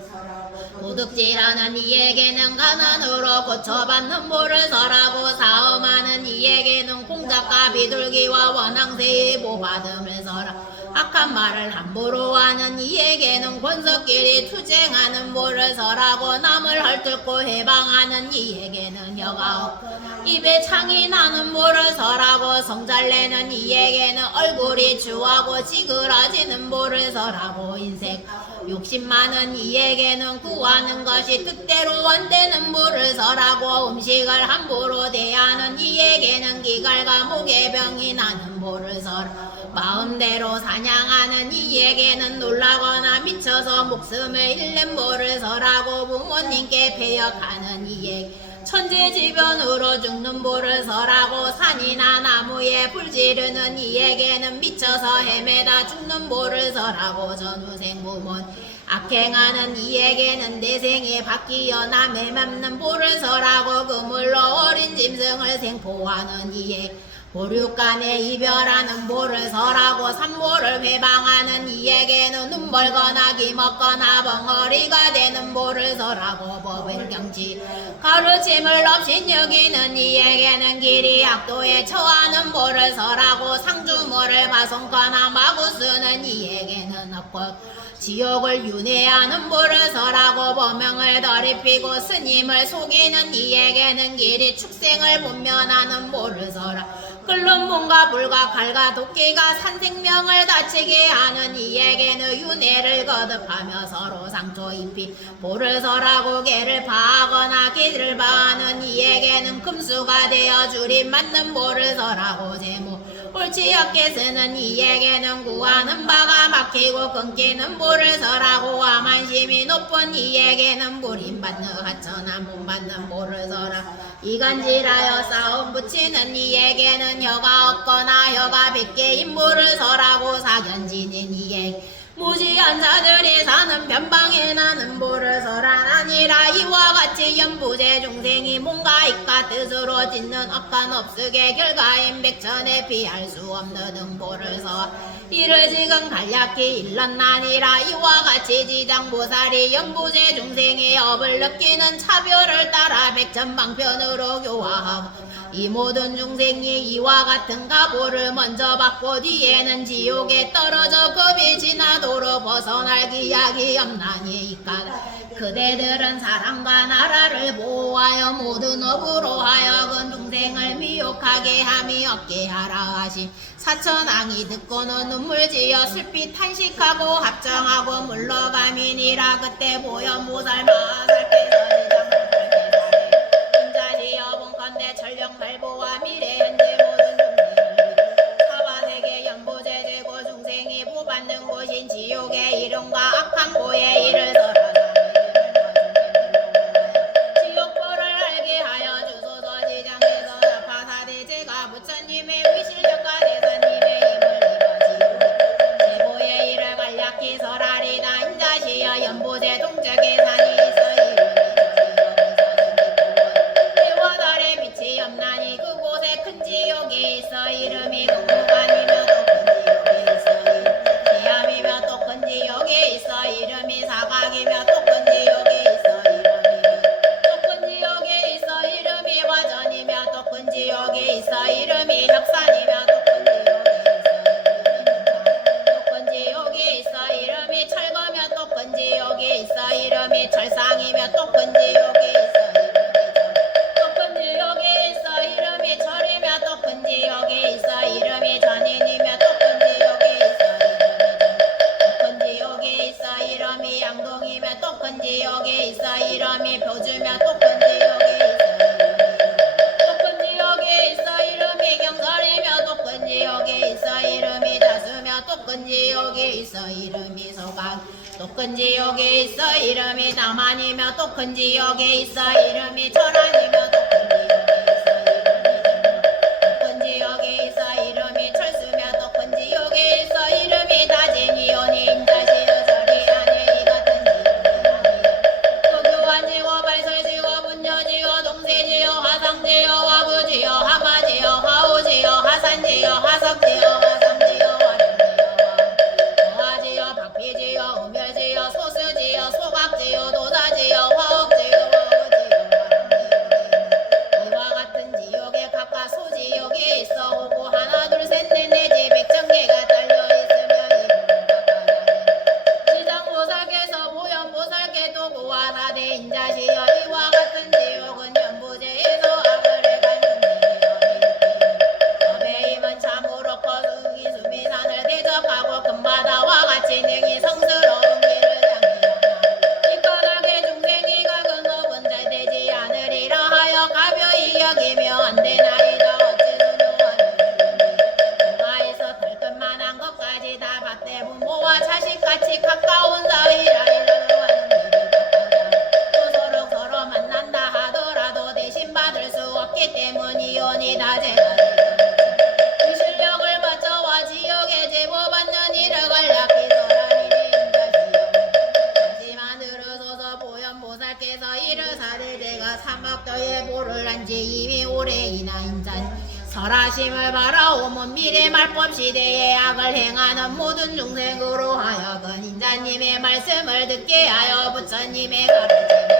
도둑질하는 이에게는 가난으로 고쳐받는 보를 설하고 사음하는 이에게는 공작과 비둘기와 원앙새의 보받음을 설하 악한 말을 함부로 하는 이에게는 권석끼리 투쟁하는 보를 설하고 남을 헐뜯고 해방하는 이에게는 여가 입에 창이 나는 보를 설하고 성잘내는 이에게는 얼굴이 추하고 지그러지는 보를 설하고 인생 욕심 많은 이에게는 구하는 것이 뜻대로 안 되는 보를 설하고 음식을 함부로 대하는 이에게는 기갈과 목의 병이 나는 보를 설하고 마음대로 사냥하는 이에게는 놀라거나 미쳐서 목숨을 잃는 보를 서라고 부모님께 배역하는 이에 천재지변으로 죽는 보를 서라고 산이나 나무에 불 지르는 이에게는 미쳐서 헤매다 죽는 보를 서라고 전후생 부모 악행하는 이에게는 내생에 바뀌어 남에 맘는 보를 서라고 그물로 어린 짐승을 생포하는 이에 보육간에 이별하는 보를 서라고 산보를 회방하는 이에게는 눈벌거나 기먹거나 벙어리가 되는 보를 서라고 법을 경치 가르침을 없인 여기는 이에게는 길이 악도에 처하는 보를 서라고 상주모를 마송거나 마구 쓰는 이에게는 없고 지옥을 윤회하는 보를 서라고 범명을 더럽히고 스님을 속이는 이에게는 길이 축생을 분면하는 보를 서라 끓는 몸과 불과 칼과 도끼가 산생명을 다치게 하는 이에게는 윤회를 거듭하며 서로 상처 입히 보를 서라고 개를 파하거나 길을 파하는 이에게는 금수가 되어 줄이 맞는 보를 서라고 제모 옳지 없게 쓰는 이에게는 구하는 바가 막히고 끊기는 보를 서라고 와만심이 높은 이에게는 불임받는 하천한 못 받는 보를 서라 이간질하여 싸움 붙이는 이에게는 혀가 없거나 혀가 빗개인 보를 서라고 사견지는 이에 무지한 자들이 사는 변방에 나는 보를 서라 아니라 이와 같이 연부제 중생이 뭔가 이까 뜻으로 짓는 억한 없으게 결과인 백천에 피할 수 없는 응보를 서 이를 지금 간략히 일렀나니라 이와 같이 지장보살이 연부제 중생의 업을 느끼는 차별을 따라 백천방편으로 교화하고 이 모든 중생이 이와 같은 가보를 먼저 받고 뒤에는 지옥에 떨어져 겁이 지나도록 벗어날 기약이 없나니 이까 그대들은 사랑과 나라를 보호하여 모든 업으로 하여금 중생을 미혹하게 함이 없게 하라 하심 사천왕이 듣고는 눈물지어 슬피 탄식하고 합정하고 물러가미니라 그때 보현보살 마살께서 인자시여 본컨대 천령발보와 미래 현재 모든 중생을 사바세계 연보제 제고 중생이 보받는 곳인 지옥의 이름과 악한 고의 일을 설하라 지옥보를 알게 하여 주소서 지장에서 사파사대 제가 부처님의 위실력과 대사님의 힘을 입어 제보의 일을 간략히 설하리다 인자시여 연보제 동쪽에 산이 있어 없나니 그곳에 큰 지옥이 있어 이름이 동무관이며 또 큰 지옥이 있어 대암이며 또 큰 지옥이 있어 이름이 사각이며 또 큰 지옥이 있어 이름이 또 큰 지옥이 있어 이름이 화전이며 또 큰 지옥이 있어 이름이 혁산이며 또 큰 지옥이 있어 이름이 철거며 또 큰 지옥이 있어 이름이 철상이며 또 큰 지옥이 있어 철이며 또 큰 지옥이 있어 이름이 전인이며 또 큰 지옥이 있어 또 큰 지옥이 있어 이름이 양동이며 또 큰 지옥이 있어 이름이 표주며 또 큰 지옥이 있어 또 큰 지옥이 있어 이름이 경설이며 또 큰 지옥이 있어 이름이 자수며 또 큰 지옥이 있어 이름이 소각 또 큰 지옥이 있어 이름이 남한이며 또 큰 지옥이 있어 이름이 철안이며 또 큰 지옥이 있어 이름이 철수며 또 큰 지옥이 있어 이름이 다진이오니 인자시여 저리하네 이 같은 지옥이 또 교환지요 발설지요 분녀지요 동세지요 화상지요 화구지요 하마지요 화우지요 하산지요 하석지요 화상지요 화룡지요 화지요 박피지요 우멸지요 소수지요 소각지요 도사지요 화옥지요 이와 같은 지옥에 각각 소지옥이 있어 오고 하나 둘 셋 넷 네지 백천개가 달려 있으며 지장보살께서 보현보살께도 고하나되 인자시여 이와 같은 지옥은 연부제에서 악을 해간 중생이여 법의 힘은 참으로 거승이 수미산을 대적하고 금바다와 같이 능히 성스러운 길을 장애하나 이 까닭에 천녀의 보를 한지 이미 오래이나 인자니 설하심을 바라오면 미래 말법 시대에 악을 행하는 모든 중생으로 하여금 인자님의 말씀을 듣게 하여 부처님의 가르침을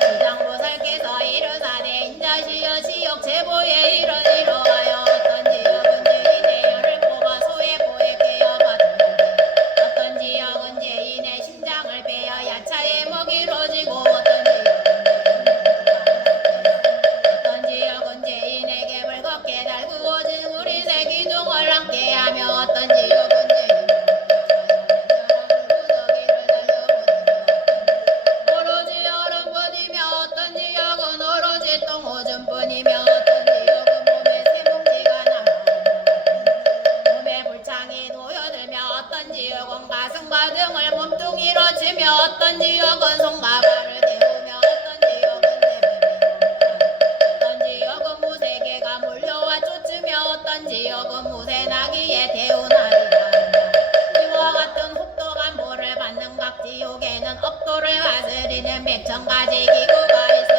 지장보살께서 이르사대 인자시여 지역 제보에 이러하여 어떤 지역은 죄인의 혀를 뽑아 소에 보에 깨어가 어떤 지역은 죄인의 심장을 빼어 야차의 먹이로 지고 어떤 지역은 죄인에게 불겁게 달구어진 우리새 기둥을 함께 하며 어떤 지역은 오로지 얼음뿐이며 어떤 지역은 오로지 똥오줌뿐이며 어떤 지역은 몸에 새뭉지가 나 몸에 불창이 놓여들며 어떤 지역은 가슴과 등을 몸뚱이로 치며 어떤 지역은 손과 발을 대우며 어떤 지역은 어떤 지역은 무쇠개가 몰려와 쫓으며 어떤 지역은 무쇠나기에 대우나리라 이와 같은 혹독한 벌을 받는 각 지옥에는 억도를 다스리는 백천가지 기구가 있어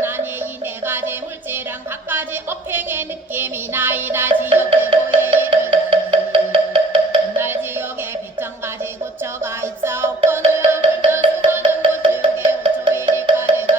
나니 이 네 가지 물질은 각가지 업행의 느낌이 나이다 지옥 제보에 옛날 지옥에 백천가지 고처가 있사옵거늘 불도 수고는 곳 지옥에 5초이니까 내가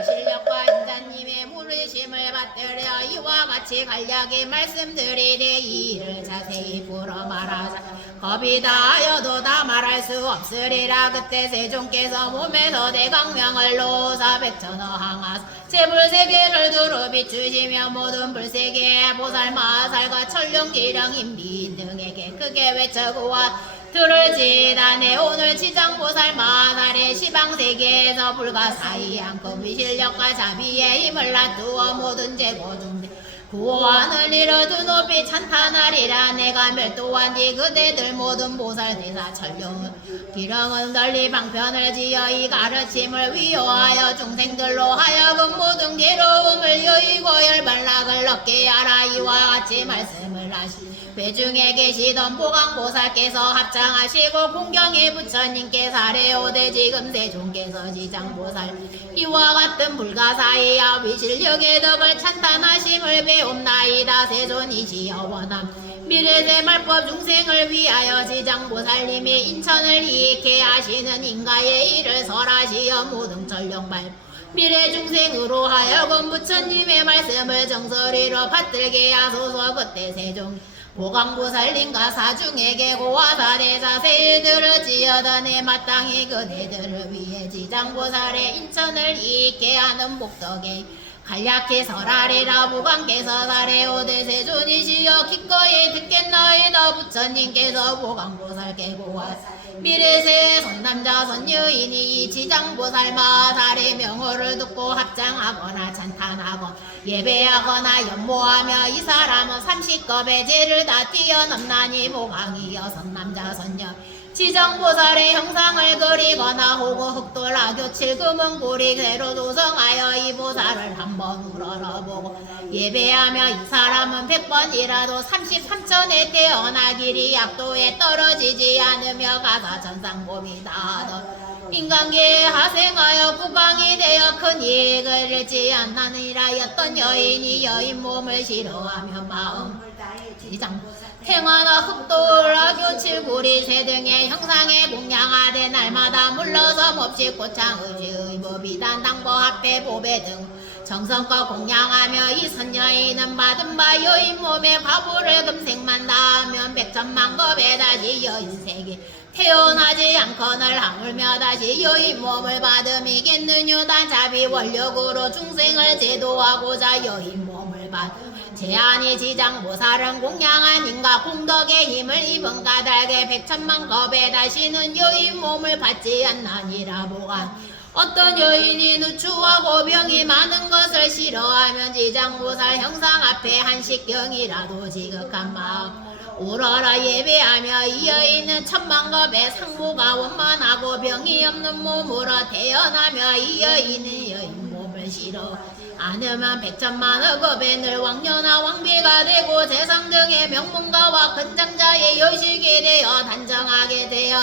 이 실력과 인자님의 물으심을 받들여 이와 같이 간략히 말씀드리되 이 일을 자세히 풀어 말하자 겁이 다하여도 다 말할 수 없으리라 그때 세종께서 몸에서 대강명을 놓으사 백천어 항하사 제불세계를 두루 비추시며 모든 불세계의 보살 마살과 천룡 기령 인비인 등에게 크게 외쳐구와 들을지다네 오늘 지장보살 마살의 시방세계에서 불가사의 한급 위실력과 자비의 힘을 놔두어 모든 제고 중대 구호하늘 이뤄두 높이 찬탄하리라 내가 멸도한 뒤 그대들 모든 보살 대사 천룡은 기령은 널리 방편을 지어 이 가르침을 위요하여 중생들로 하여금 모든 괴로움을 여의고 열반락을 얻게 하라 이와 같이 말씀을 하시 배중에 계시던 보강보살께서 합장하시고 공경의 부처님께 사례오되 지금 세종께서 지장보살 이와 같은 불가사의와 위실력의 덕을 찬탄하심을 배움나이다 세존이시여 원함 미래세 말법 중생을 위하여 지장보살님이 인천을 이익해 하시는 인가의 일을 설하시어 모든 전령발 미래 중생으로 하여금 부처님의 말씀을 정설이로 받들게 하소서 그때 세종 보강보살님과 사중에게 고화사대자 세들을 지어다내 마땅히 그대들을 위해 지장보살의 인천을 이익게 하는 복덕에 간략히 설하리라 보강께서 사례오되 세존이시여 기꺼이 듣겠나이다 부처님께서 보강보살께 고화사 미래세 선남자 선여인이 이 지장보살 마살의 명호를 듣고 합장하거나 찬탄하거나 예배하거나 연모하며 이 사람은 30겁의 죄를 다 뛰어넘나니 보강이여 선남자 선여 지장보살의 형상을 그리거나 혹은 흑돌아 교칠 금은고리 새로 조성하여 이 보살을 한번 우러러보고 예배하며 이 사람은 100번이라도 33천에 태어나기리 약도에 떨어지지 않으며 가사 천상봄이다 인간계에 하생하여 국왕이 되어 큰 이익을 잃지 않나니라 어떤 여인이 여인 몸을 싫어하며 마음 지장 행하나 흑돌아 교칠구리 새 등의 형상에 공양하되 날마다 물러서 몹시 고창의지의 법이단 당보 합회 보배 등 정성껏 공양하며 이 선녀인은 받은 바 여인 몸에 과보를 금생만 닿으면 100천만 겁에 다시 여인세계 태어나지 않거늘 하물며 다시 여인 몸을 받음이겠느뇨 단자비 원력으로 중생을 제도하고자 여인 몸을 받음 제한이 지장보살은 공양한 인가 공덕의 힘을 입은 까닭에 100천만 겁에 다시는 여인 몸을 받지 않나니라 보안 어떤 여인이 누추하고 병이 많은 것을 싫어하면 지장보살 형상 앞에 한식경이라도 지극한 마음 우러러 예배하며 이 여인은 1000만 겁의 상무가 원만하고 병이 없는 몸으로 태어나며 이 여인은 여인 몸을 싫어 않으면 100천만의 겁에 늘 왕녀나 왕비가 되고 재상 등의 명문가와 근장자의 여식이 되어 단정하게 되어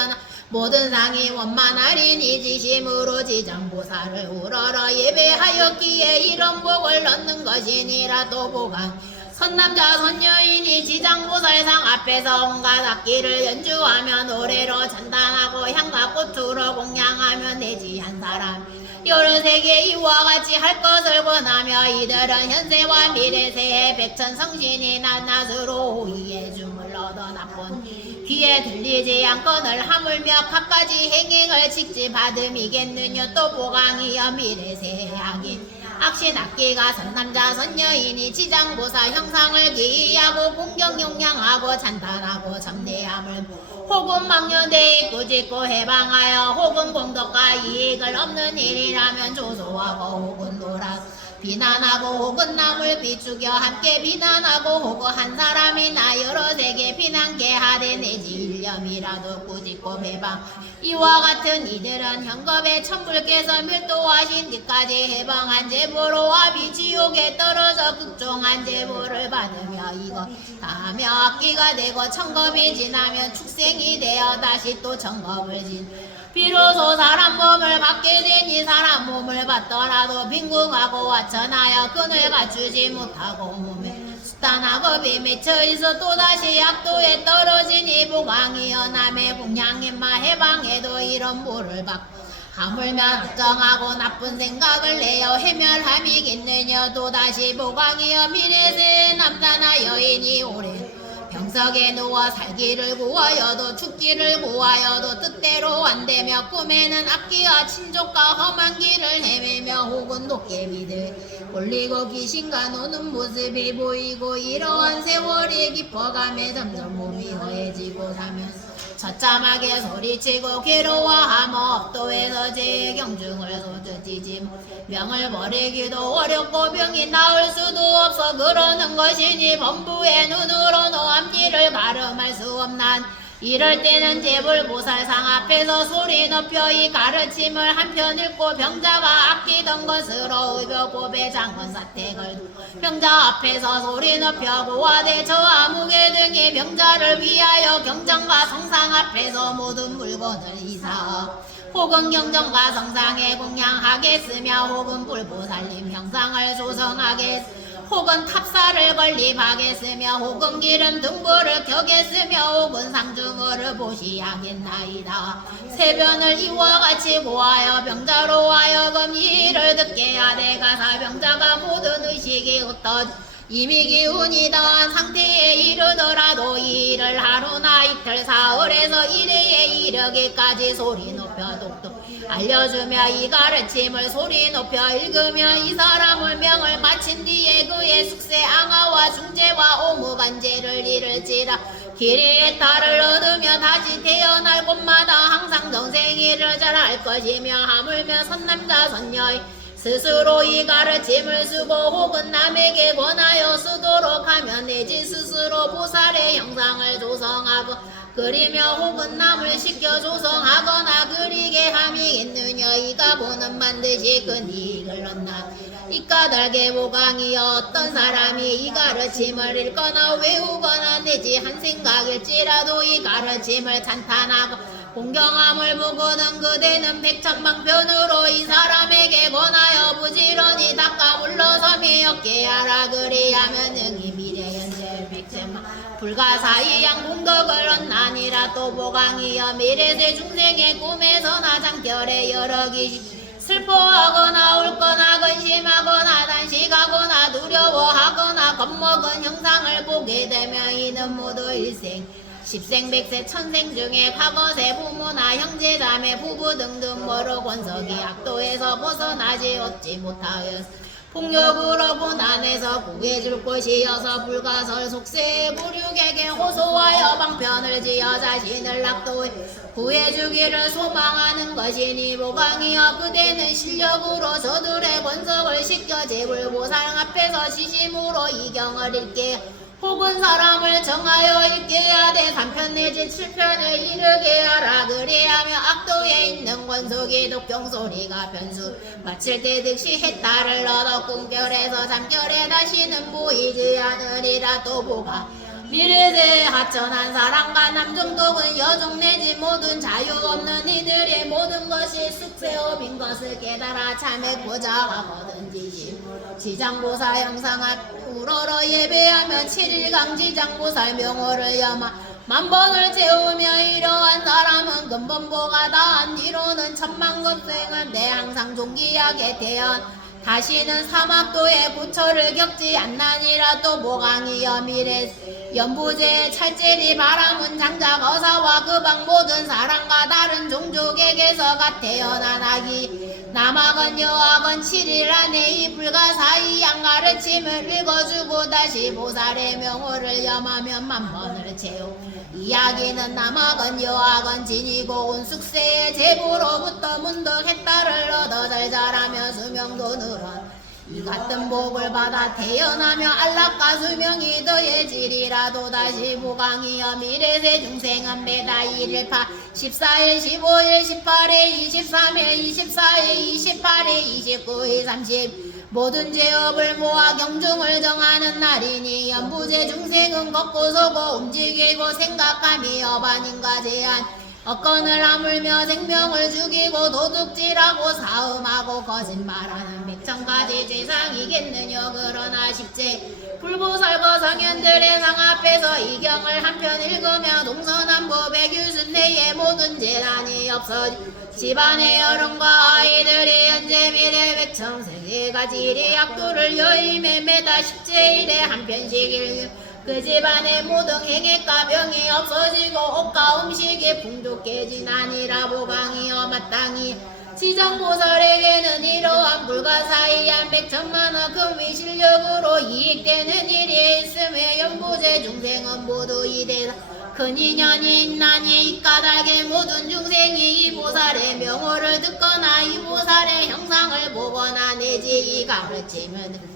모든 상이 원만하리니 지심으로 지장보살을 우러러 예배하였기에 이런 복을 얻는 것이니라. 또 보강 선남자 선여인이 지장보살상 앞에서 온갖 악기를 연주하며 노래로 찬단하고 향과 꽃으로 공양하며 내지한 사람 여러 세계 이와 같이 할 것을 권하며 이들은 현세와 미래세의 백천성신이 낱낱으로 호의의 줌을 얻어 나쁜 귀에 들리지 않거늘 하물며 갖가지 행행을 직지받음이겠느냐. 또 보강이여 미래세의 악인 악신 악기가 선남자 선여인이 지장보살 형상을 기이하고 공경 용량하고 찬탄하고 점대함을 혹은 망령되이 꾸짖고 해방하여 혹은 공덕과 이익을 없는 일이라면 조소하고 혹은 노라 비난하고 혹은 남을 비추겨 함께 비난하고 혹은 한 사람이나 여러 세계 비난케 하되 내지 일념이라도 꾸짖고 배방 이와 같은 이들은 현겁에 천불께서 밀도하신 뒤까지 해방한 제보로 아비 지옥에 떨어져 극종한 제보를 받으며 이거 다하며 악기가 되고 천겁이 지나면 축생이 되어 다시 또 천겁을 진 비로소 사람 몸을 받게 되니 사람 몸을 받더라도 빈궁하고 와천하여 끈을 갖추지 못하고 몸에 숫단하겁이 맺혀있어 또다시 악도에 떨어지니 보광이여 남의 공양인마 해방해도 이런 보를 받고 하물며 악정하고 나쁜 생각을 내어 해멸함이겠느냐. 또다시 보광이여 미래세 남자나 여인이 오래 병석에 누워 살기를 구하여도 죽기를 구하여도 뜻대로 안되며 꿈에는 악기와 친족과 험한 길을 헤매며 혹은 도깨비들 올리고 귀신과 노는 모습이 보이고 이러한 세월이 깊어가며 점점 몸이 허해지고 사면서 처참하게 소리치고 괴로워하며 업도에서 제경중을 소주지지 병을 버리기도 어렵고 병이 나을 수도 없어 그러는 것이니 범부의 눈으로는 앞니를 가름할 수 없난 이럴 때는 제불보살상 앞에서 소리 높여 이 가르침을 한편 읽고 병자가 아끼던 것으로 의벽보배 장원 사택을 병자 앞에서 소리 높여 고화대 저하 무게 등의 병자를 위하여 경정과 성상 앞에서 모든 물건을 이사하여 혹은 경정과 성상에 공양하겠으며 혹은 불보살님 형상을 조성하겠으며 혹은 탑사를 건립하겠으며 혹은 기름 등불을 켜겠으며 혹은 상중어를 보시하겠나이다. 세변을 이와 같이 고하여 병자로 하여금 이를 듣게 하되 가사 병자가 모든 의식이 흩어져 이미 기운이 더한 상태에 이르더라도 이 일을 하루나 이틀 사흘에서 일회에 이르기까지 소리 높여 독독 알려주며 이 가르침을 소리 높여 읽으며 이 사람을 명을 마친 뒤에 그의 숙세 앙하와 중재와 오무간제를 이를지라 길이의 달을 얻으며 다시 태어날 곳마다 항상 정생이를 잘할 것이며 하물며 선남자 선녀의 스스로 이 가르침을 쓰고 혹은 남에게 권하여 쓰도록 하면 내지 스스로 보살의 형상을 조성하고 그리며 혹은 남을 시켜 조성하거나 그리게 함이겠느냐. 이가 보는 반드시 큰 이익을 얻나. 이 까닭의 보강이여 어떤 사람이 이 가르침을 읽거나 외우거나 내지 한 생각일지라도 이 가르침을 찬탄하고 공경함을 보고는 그대는 백천방편으로 이 사람에게 권하여 부지런히 닦아 물러섬이 없게 하라. 그리하면 능히 미래현재 백천만 불가사의양 공덕을 얻나니라. 또 보강이여 미래세 중생의 꿈에서나 장결에 여러 기시 슬퍼하거나 울거나 근심하거나 단식하거나 두려워하거나 겁먹은 형상을 보게 되며 이는 모두 일생 십생 백세 천생 중에 과거세 부모나 형제 자매 부부 등등 여러 권석이 악도에서 벗어나지 얻지 못하였으 폭력으로 고난에서 구해줄 곳이어서 불가설 속세 부륙에게 호소하여 방편을 지어 자신을 악도에 구해주기를 소망하는 것이니 보강이여 그대는 실력으로 저들의 권석을 시켜 제불보살 앞에서 시심으로 이경을 읽게 혹은 사람을 정하여 읽게 하되 3편 내지 7편을 이르게 하라. 그리하며 악도에 있는 권속이 독경소리가 변수 마칠 때 득시 해탈을 얻어 꿈결에서 잠결에 다시는 보이지 않으리라. 또 보가 미래세 하천한 사랑과 남정독은 여종 내지 모든 자유 없는 이들의 모든 것이 쑥세업인 것을 깨달아 참에 고자하거든지 지장보살 형상 앞 우러러 예배하며 7일강 지장보살 명호를 염하 만번을 채우며 이러한 사람은 근본보가 다한 이로는 천만급생은 내 항상 존귀하게 태연 다시는 사막도의 고초를 겪지 않나니라. 또 모강이여 미래 연부제 찰제리 바람은 장작 어사와 그방 모든 사람과 다른 종족에게서가 태어나나기 남학은 여학은 7일 안에 이 불가사의 양가르침을 읽어주고 다시 보살의 명호를 염하면 만번을 채우 이야기는 남학은 여학은 지니고 온 숙세의 제보로부터 문득 햇달을 얻어 잘자라며 수명도 늘어 이 같은 복을 받아 태어나며 안락과 수명이 더해지리라도 다시 보강이여 미래세 중생은 매다 1일파 14일 15일 18일 23일 24일 28일 29일 30 모든 죄업을 모아 경중을 정하는 날이니 연부제 중생은 걷고 서고 움직이고 생각함이 어반인가 제한 어건을 아물며 생명을 죽이고 도둑질하고 사음하고 거짓말하는 100,000가지 죄상이겠느냐. 그러나 십제 불보살거 성현들의 상 앞에서 이 경을 한편 읽으며 동서남북 백유순내의 모든 재난이 없어지 집안의 어른과 아이들이 현재 미래 100,000세계가지 일의 약도를 여임에 매다 십제일에 한 편씩 읽으며 그 집안의 모든 행액과 병이 없어지고 옷과 음식이 풍족해지나니라. 보강이여 마땅히 지정보살에게는 이러한 불가사의한 100,000만원 금의 실력으로 이익되는 일이 있으며 연보제 중생은 모두 이대다 큰 인연이 있나니 이 까닭에 모든 중생이 이 보살의 명호를 듣거나 이 보살의 형상을 보거나 내지 이 가르침을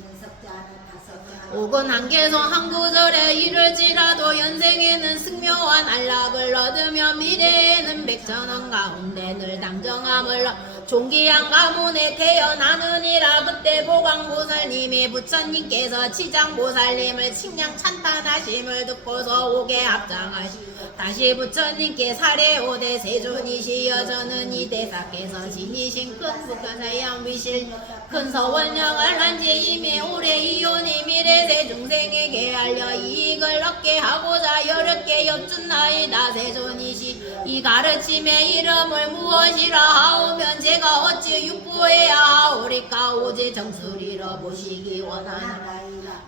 혹은 한개소 한 구절에 이르지라도 연생에는 승묘한 안락을 얻으며 미래에는 100,000원 가운데 늘 당정함을 존귀한 가문에 태어나느니라. 그때 보광보살님이 부처님께서 치장보살님을 칭량 찬탄하심을 듣고서 오게 합장하시 다시 부처님께 사례오대 세존이시여 저는 이 대사께서 지니신 큰 북한의 위실 큰 서원령을 한지 이미 오래 이혼이 미래세 중생에게 알려 이익을 얻게 하고자 여럿게 엽준나이다. 세존이시 이 가르침의 이름을 무엇이라 하오면 제가 어찌 육부해야 하오리까. 오직 정수리로 보시기 원하나.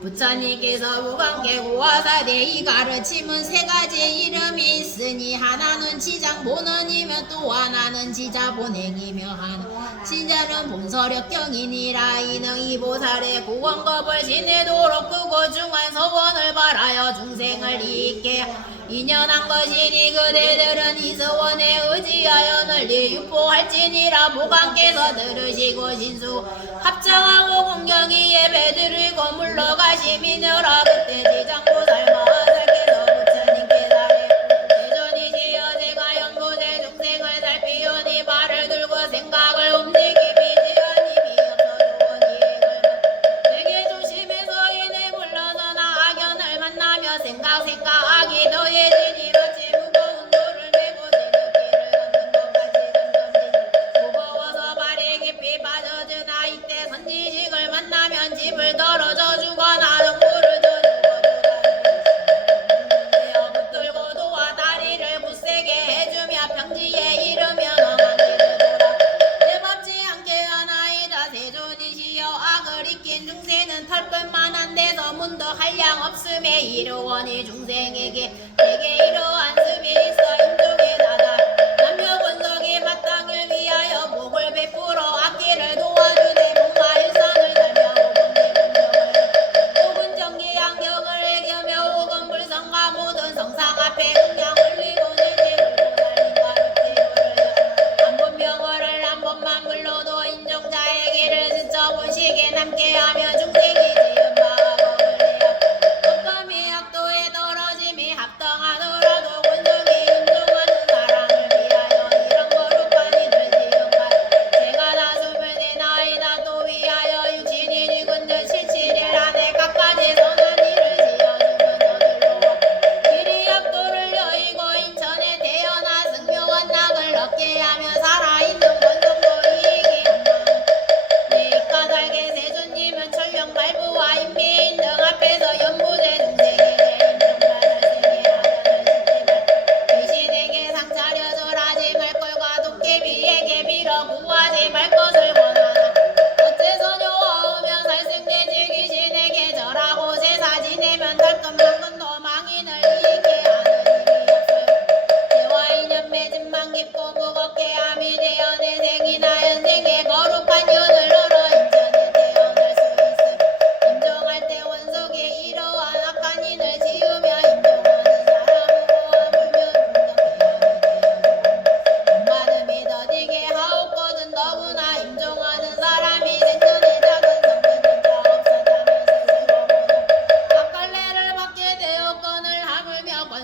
부처님께서 무관계 고화사대 이 가르침은 세 가지 이름이 있으니 하나는 지장본원이며 또 하나는 지자본행이며 하나 지자는 본서력경이니라. 이는 이 보살의 구원겁을 지내도록 크고 중한 서원을 바라여 중생을 이익게 인연한 것이니 그대들은 이 서원에 의지하여 널리 육보할지니라. 무관께서 들으시고 신수 합정하고 공경이 예배드리고 물러가시미녀라. 그때 지장보살 마하살께서 부처님께 사례 세존이시여 제가 연보제 중생을 살피오니 발을 들고 생각을 움직임이 제한님이 없어주오니 되게 조심해서 이내 물러서나 악연을 만나며 생각하기 더해지니 마치 무거운 돌을 메고 지름길을 걷는 것 같이 점점 무거워서 발이 깊이 빠져드나 이때 선지식을 만나면 집을 떨어져 주거나 정보를 더 붙들고 도와 다리를 굳세게 해주며 평지에 이르면 엉망길을 돌아 내밟지 않게 하나이다. 세존이시여 악을 익힌 중생은 털끝만한 데서 문득 한량 없음에 이르원이 중생에게 내게 이러한 습이 있어 임종에 나다 남녀 권석이 마땅을 위하여 복을 베풀어 악기를 도와주되 몸과 일상을 달며 혹은 정기 안경을 애겨며 혹은 불성과 모든 성상 앞에 그냥 흘리고 내지를 달린다. 한번 명호를 한 번만 불러도 인종자의 길을 스쳐본시게 남게 하며 중생이 지은 바가 법을 내어 법감이 학도에 떨어짐이 합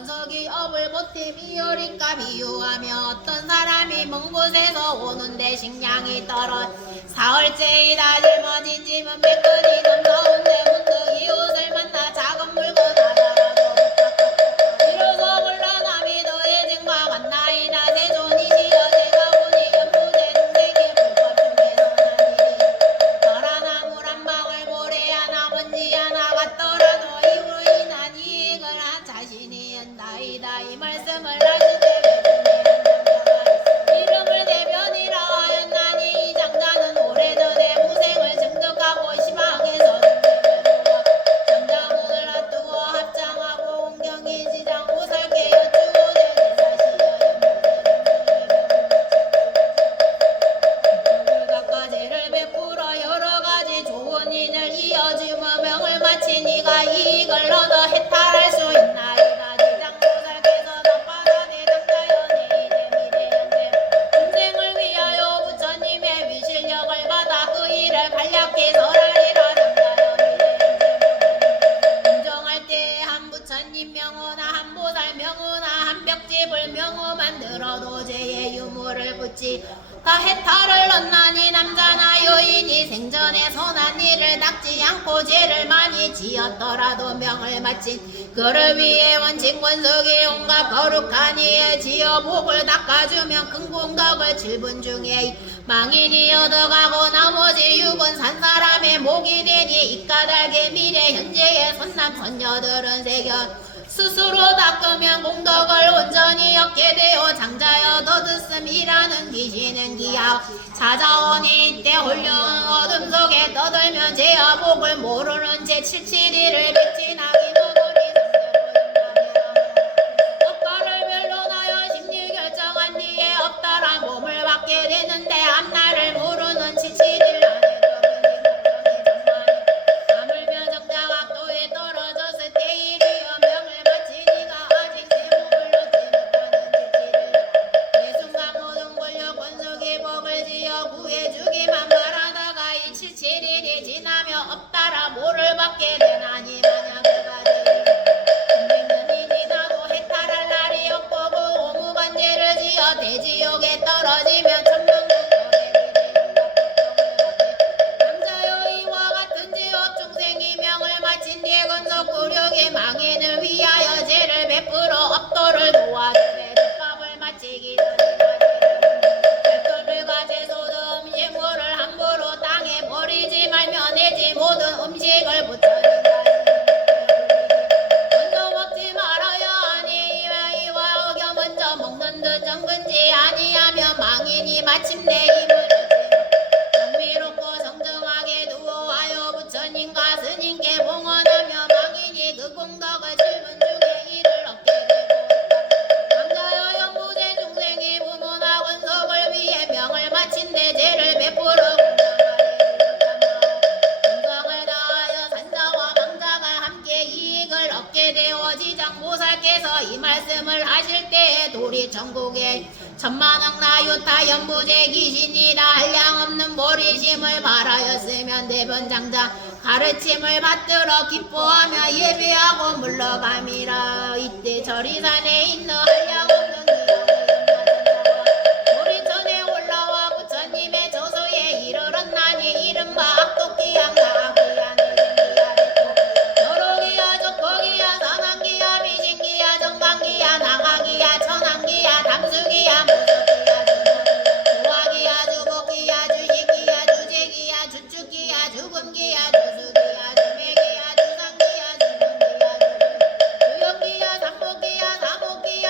권석이 업을 보태 비오리까 비유하며 어떤 사람이 먼 곳에서 오는데 식량이 떨어 사흘째이다 짊어진 짐은 매끈이 넘나온데 문득 이웃을 만나 작은 물건 하나라도 이로써 곤란함이 더해진과 같나이다 세존이시여 제가 보니 연부제 동생의 불법 중에서 나니 덜하나 물 한 방울 모래 하나 먼지 하나 같더라도 이로 인한 이익을 한 자신이 한다이다 이 말씀을 하실 때 이름을 대변이라 하였나니 이 장자는 오래전에 무생을 증득하고 시방에서 장자문을 놔두어 합장하고 온경이 지장 오설게 여쭈고 대사시여 베풀어 여러가지 좋은 일을 이어주며 명을 마치 네가 이익을 얻어 해탈할 수 있나이다 지장보살께서 나빠다 대장자여 내 이제 미래 현재 중생을 위하여 부처님의 위실력을 받아 그 일을 간략히 설하리라 장자여 미래 현재 인정할 때 한 부처님 명호나 한 보살 명호나 한 벽집을 명호 만들어도 죄의 유무를 붙이 다 해탈을 얻나니 남자나 여인이 생전에 선한 일을 닦지 않고 죄를 많이 지었더라도 명을 마친 그를 위해 원칙 권석이 온갖 거룩한 이에 지어 복을 닦아주면 큰 공덕을 7분 중에 망인이 얻어가고 나머지 6은 산 사람의 목이 되니 이까닭의 미래 현재의 선남 선녀들은 새겨 스스로 닦으면 공덕을 온전히 얻게 되어 장자여 더듬음이라는 귀신은 기하오 사자원이 이때 홀려온 어둠 속에 떠들면 죄와 복을 모르는 제 77일을 백진하기 너거리 업가를 변론하여 심리 결정한 뒤에 없다란 몸을 받게 되는데 앞날을 모르는 77일 안에 하물며 정자가 악도에 떨어졌을 때일이여 명을 마치 네가 아직 새 목을 얻지 못하는 77일 내 순간 모든 권력 권속이 복을 지어 구해주기만 바라다가 이 77일이 지나며 없다라 모를 받게 되나니 만약 그가 천백년이 지나도 해탈할 날이 없고 그 오무반죄를 지어 대지옥에 떨어지면 천명국 남자여 이와 같은 지옥 중생이 명을 마친 뒤에 건속 구력의 망인을 위하여 죄를 베풀어 업도를 도와주되 뒷밥을 마치기 전에 별도들과 제소도 음식물을 함부로 땅에 버리지 말며 내지 모든 음식을 부처님과 먼저 먹지 말아야 하니 이와 어겨 먼저 먹는 듯 정근지 아니하며 망인이 마침내 힘을 정미롭고 정정하게 두어하여 부처님과 스님께 봉헌하며 망인이 그 공덕을 7분 중에 일을 얻게 되고 남자여 연부제 중생이 부모나 권속을 위해 명을 마친 데 죄를 베풀어 공덕을 다하여 산자와 망자가 함께 이익을 얻게 되어 지장보살께서 이 말씀을 하실 때에 도리천국에 천만억 나유타 연부제 귀신이다 한량없는 보리심을 바라였으면 대변장자 가르침을 받들어 기뻐하며 예배하고 물러감이라 이때 저리산에 있는 한량없는 도리천에 올라와 부처님의 저소에 이르렀나니 이른바 악독기양 나악기야는 여로기야 적거기야 산악기야 미신기야 정강기야 나가기야 천왕기야 담수기야 무속기야 조화기야 주복기야 주식기야 주재기야 주축기야 죽음기야 주수기야 주매기야 주상기야 주문기야 주영기야 삼복기야 사복기야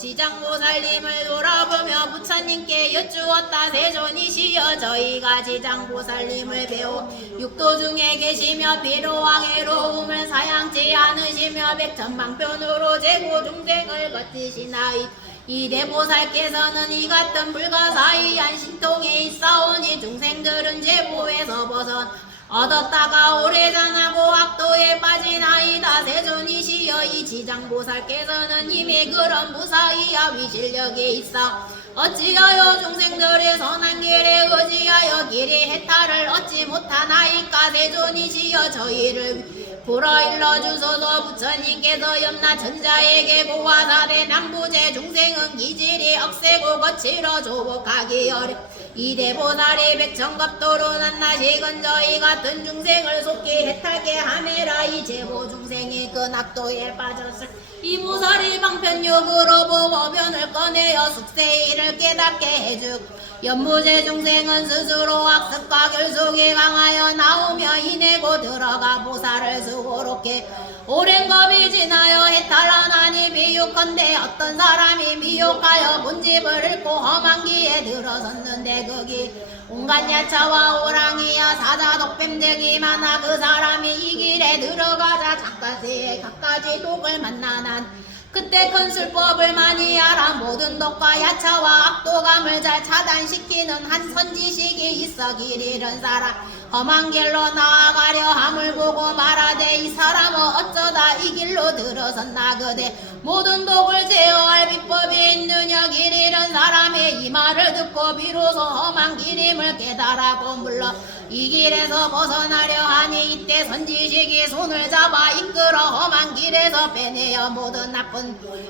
지장보살님을 돌아보며 부처님께 여쭈었다. 세존이시여 저희가 지장보살님을 배워 육도 중에 계시며 비로왕의 로움을 사양치 않으시며 백천망편으로 제고 중생을 거치시나이. 이 대보살께서는 이 같은 불가사의한 신통에 있사오니 중생들은 제보에서 벗어 얻었다가 오래 잔하고 악도에 빠지나이다. 세존이시여 이 지장보살께서는 이미 그런 무사히야 위실력에 있어 어찌하여 중생들의 선한 길에 의지하여 길이 해탈을 얻지 못하나이까. 세존이시여 저희를 불어일러 주소서. 부처님께서 염라천자에게 고화사대 남부제 중생은 기질이 억세고 거칠어 조복하기 어려 이 대보살이 백천갑도로 낱낱이건 저희 같은 중생을 속히 해탈게 하매라. 이 제보 중생이 그 낙도에 빠졌을 이 보살이 방편욕으로 보법변을 꺼내어 숙세일을 깨닫게 해주 연무제 중생은 스스로 악습과 결속이 강하여 나오며 이내고 들어가 보살을 수고롭게 오랜 겁이 지나여 해탈하나니 비육컨대 어떤 사람이 미혹하여 본집을 잃고 험한 기에 들어섰는데 거기 온갖 야차와 호랑이야 사자 독뱀들이 많아 그 사람이 이 길에 들어가자 작가세에 갖가지 독을 만나난 그때 큰 술법을 많이 알아 모든 독과 야차와 악도감을 잘 차단시키는 한 선지식이 있어. 길 잃은 사람 험한 길로 나아가려 함을 보고 말하되 이 사람은 어쩌다 이 길로 들어섰나. 그대 모든 독을 제어할 비법이 있느냐. 길 잃은 사람의 이 말을 듣고 비로소 험한 길임을 깨달아고 물러 이 길에서 벗어나려 하니 이때 선지식이 손을 잡아 이끌어 험한 길에서 빼내어 모든 나쁜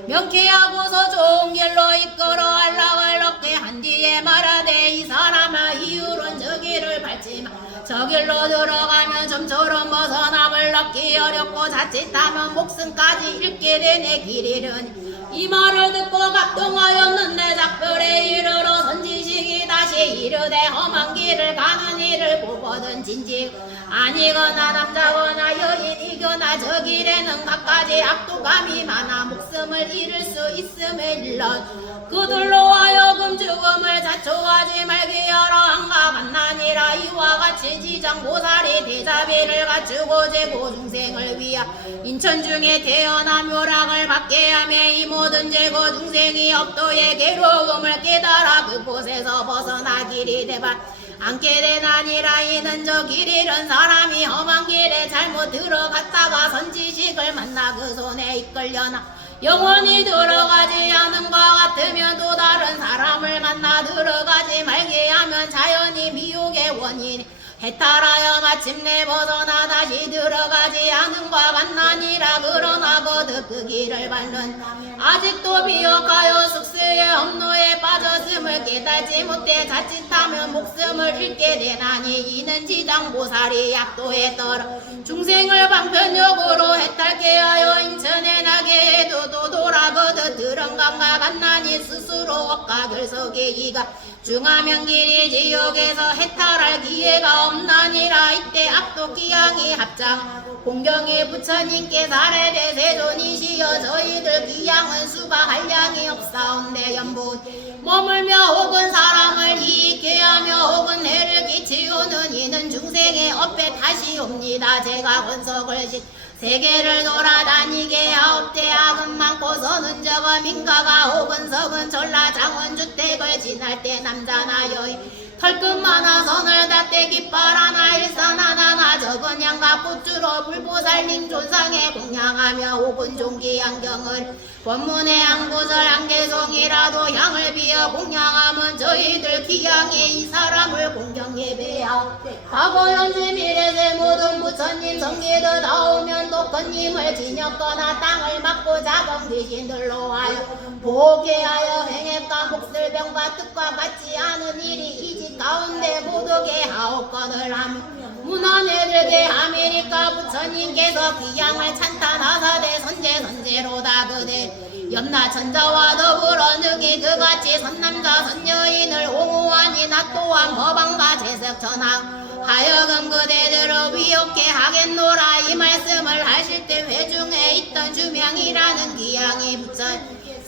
명쾌하고서 좋은 길로 이끌어 안락을 얻게 한 뒤에 말하되 이 사람아 이유는 저 길을 밟지마. 저 길로 들어가면 좀처럼 벗어남을 얻기 어렵고 자칫하면 목숨까지 잃게 되네. 길 잃으니 이 말을 듣고 각동하였는데 작별에 이르러 선지식이 다시 이르되 험한 길을 가는 이를 보거든 진즉 아니거나 남자거나 여인이거나 저 길에는 갖가지 악도감이 많아 목숨을 잃을 수 있음을 일러 그들로 하여금 죽음을 자초하지 말게 하라. 한가 만나니라. 이와 같이 지장보살이 대자비를 갖추고 제고 중생을 위하 인천 중에 태어나 묘락을 받게 하며 이 모든 제고 중생이 업도의 괴로움을 깨달아 그곳에서 벗어나 길이 되발 않게 되나니라. 이는 저 길 잃은 사람이 험한 길에 잘못 들어갔다가 선지식을 만나 그 손에 이끌려나 영원히 들어가지 않은 것 같으면 또 다른 사람을 만나 들어가지 말게 하면 자연히 미혹의 원인 해탈하여 마침내 벗어나 다시 들어가지 않은 것 같나니라. 그러나 거듭 그 길을 밟는 아직도 비역하여 숙세의 업로에 빠졌음을 깨달지 못해 자칫하면 목숨을 잃게 되나니 이는 지장보살이 약도에 떨어 중생을 방편욕으로 해탈게 하여 인천에 나게 해도 또 돌아거듭 들은감과 같나니 스스로 억가 결석에 이가 중하면 길이 지옥에서 해탈할 기회가 없나니라. 이때 악도 기양이 합장 공경이 부처님께 사례되 세존이시여 저희들 기양은 수가 한량이 없사온데 연부 머물며 혹은 사람을 이익게 하며 혹은 해를 끼치우는 이는 중생의 업에 다시 옵니다. 제가 권석을 세계를 돌아다니게 아홉대 악은 많고서는 저거 민가가 혹은 석은 전라 장원주택을 지날 때 남자나 여인 털끝 많아 선을 닫대 깃발 하나 일산 하나나 적은 양과 꽃주로 불보살님 존상에 공양하며 혹은 종기 안경을 본문의 한 구절 한 개송이라도 향을 비어 공양하면 저희들 기양에 이 사람을 공경 예배하오. 과거 현재 미래세 모든 부처님 성기들 다오면 독헌님을 지녔거나 땅을 막고 자경 귀신들로 하여 보게 하여 행했과 목슬병과 뜻과 같지 않은 일이 이 집 가운데 모두게 하옵거늘 함 문안에들게 하미니까 부처님께서 귀양을 찬탄하사대 선제로다 그대 염라천자와 더불어 능히 그같이 선남자 선여인을 옹호하니 나 또한 법왕과 제석천왕 하여금 그대들을 위옥해 하겠노라. 이 말씀을 하실 때 회중에 있던 주명이라는 귀양이 부처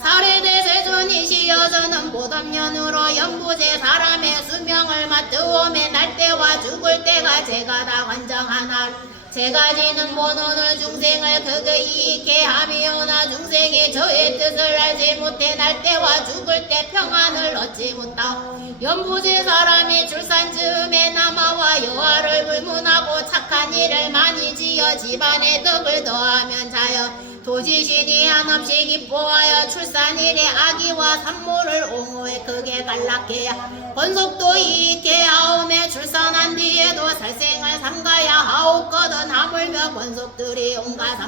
사례대 세존이시여 저는 보답년으로 연부제 사람의 수명을 맡으오매 날 때와 죽을 때가 제가 다 관정하나 제가 지는 본원을 중생을 그거이 있게 하미오나 중생이 저의 뜻을 알지 못해 날 때와 죽을 때 평안을 얻지 못하 연부제 사람이 출산 즈음에 남아와 여아를 불문하고 착한 일을 많이 지어 집안의 덕을 더하면 자여 도지신이 한없이 기뻐하여 출산일에 아기와 산모를 옹호해 크게 간락해야 권속도 이익해 하오매 출산한 뒤에도 살생을 삼가야 하옵거든 하물며 권속들이 온갖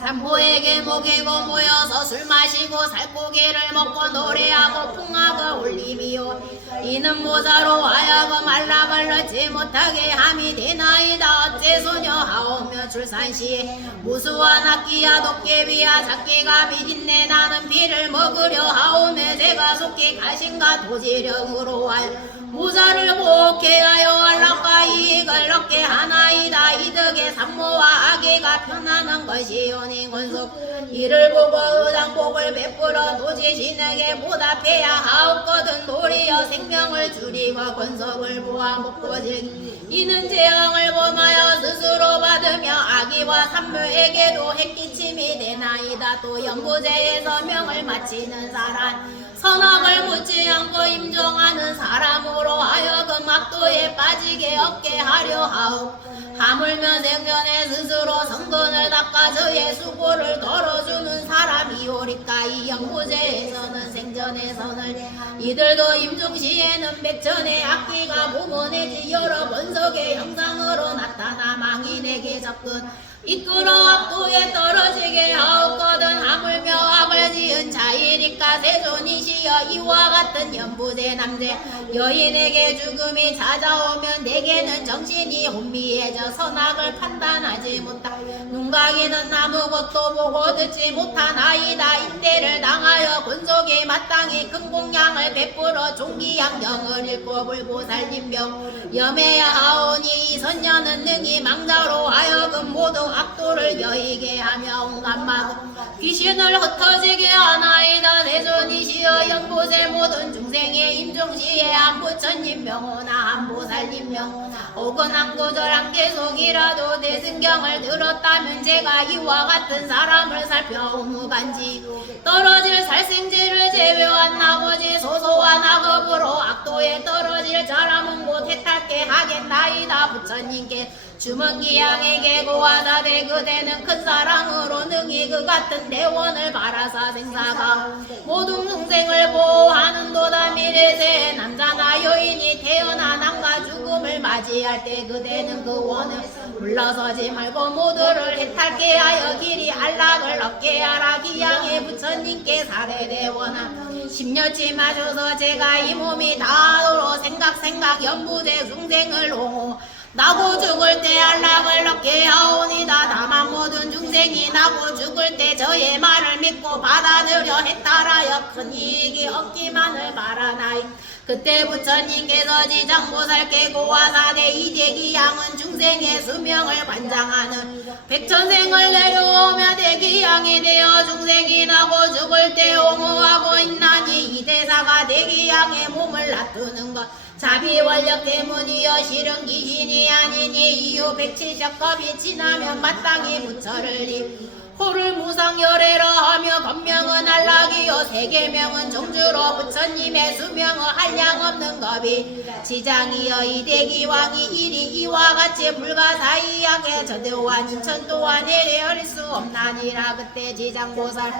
산모에게 먹이고 모여서 술 마시고 살코기를 먹고 노래하고 풍악을 올리미요 이는 모자로 하여금 안락을 얻지 못하게 함이 되나이다 어째소녀 하오며 출산시에 무수한 악기야 도깨비야 작기가 비린내 나는 피를 먹으려 하오며 제가 속히 가신가 도지령으로 하여 모자를 복해하여 안락과 이익을 얻게 하나이다 이덕의 산모와 아기가 편안한 것이오니 권속 이를 보고 의당복을 베풀어 도지신에게 보답해야 하옵거든 도리어 생명을 줄이고 권속을 모아 먹고질 이는 재앙을 범하여 스스로 받으며 아기와 산모에게도 해끼침이 되나이다 또 연부제에서 명을 마치는 사람 선악을 묻지 않고 임종하는 사람으로 하여금 악도에 빠지게 없게 하려 하오 하물며 생전에 스스로 성근을 닦아 저의 수고를 덜어주는 사람이오리까 이 연부제에서는 생전에서는 이들도 임종시에는 백전의 악기가 무문해지 여러 번석의 형상으로 나타나 망인에게 접근 이끌어 악도에 떨어지게 하옵거든 하물며 악을 지은 자이니까 세존이시여 이와 같은 연부제 남제 여인에게 죽음이 찾아오면 내게는 정신이 혼미해져 선악을 판단하지 못하 눈가기는 아무것도 보고 듣지 못하나이다 이때를 당하여 권속이 마땅히 큰 공양을 베풀어 종기양령을 읽고 불고 살림병 염해야 하오니 이 선녀는 능히 망자로 하여금 모두 악도를 여의게 하며 온갖 마구 귀신을 흩어지게 하나이다 세존이시여 연보세 모든 중생의 임종시에 한부처님 명호나 한보살님 명호나 혹은 한고절한 계속이라도 대승경을 들었다면 제가 이와 같은 사람을 살펴오무간지 떨어질 살생제를 제외한 나머지 소소한 악업으로 악도에 떨어질 사람은 곧 해탈게 하겠나이다 부처님께 주먹기양에게 고하다대 그대는 큰 사랑으로 능히 그 같은 대원을 바라사 생사가 모든 중생을 보호하는 도다 미래세 남자나 여인이 태어나 남과 죽음을 맞이할 때 그대는 그 원을 물러서지 말고 모두를 해탈게 하여 길이 안락을 얻게 하라 기양의 부처님께 사례대원하 심려치 마셔서 제가 이 몸이 다도로 생각 연부대 중생을 옹호 나고 죽을 때 안락을 얻게 하오니다 다만 모든 중생이 나고 죽을 때 저의 말을 믿고 받아들여 해탈하여 큰 이익이 얻기만을 바라나이 그때 부처님께서 지장보살께 고하사대 이대기 양은 중생의 수명을 관장하는 백천생을 내려오며 대기양이 되어 중생이 나고 죽을 때 옹호하고 있나니 이 대사가 대기양의 몸을 놔두는 것 자비원력 때문이여 실은 귀신이 아니니 이후 170겁이 지나면 마땅히 부처를 호를 무상열애라 하며 법명은 안락이요 세계명은 종주로 부처님의 수명은 한량없는 겁이 지장이여 이대기왕이 일이 이와 같이 불가사의하게 저 또한 인천 또한 해례할 수 없나니라 그때 지장보살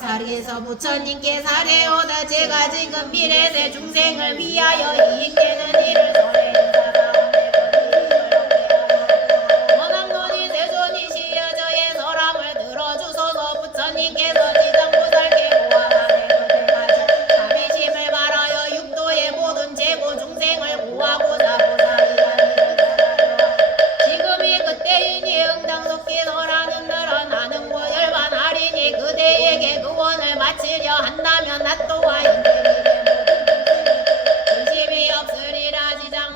사리에서 부처님께 사례오다 제가 지금 미래세 중생을 위하여 이익되는 일을 전해주사 부처님께서 지장보살께 고하사대 그때까지 자비심을 바라여 육도의 모든 재고 중생을 구하고자 지금이 그때이니 응당속기서라는 너런 나는 고열반하리니 그대에게 그 원을 마치려 한다면 나 또한 연결이 되고 근심이 없으리라 지장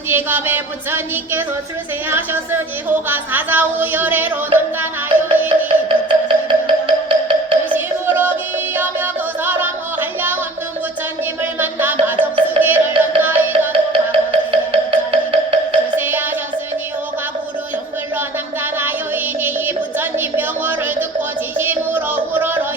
승지겁에 부처님께서 출세하셨으니 호가 사사후 열애로 남자나 여인이 의심으로 기여며 그 사람은 한량없는 부처님을 만나 마정수기를 얻나이다. 출세하셨으니 호가 부르 용물로 남자나 여인이 이 부처님 명호를 듣고 지심으로 우러러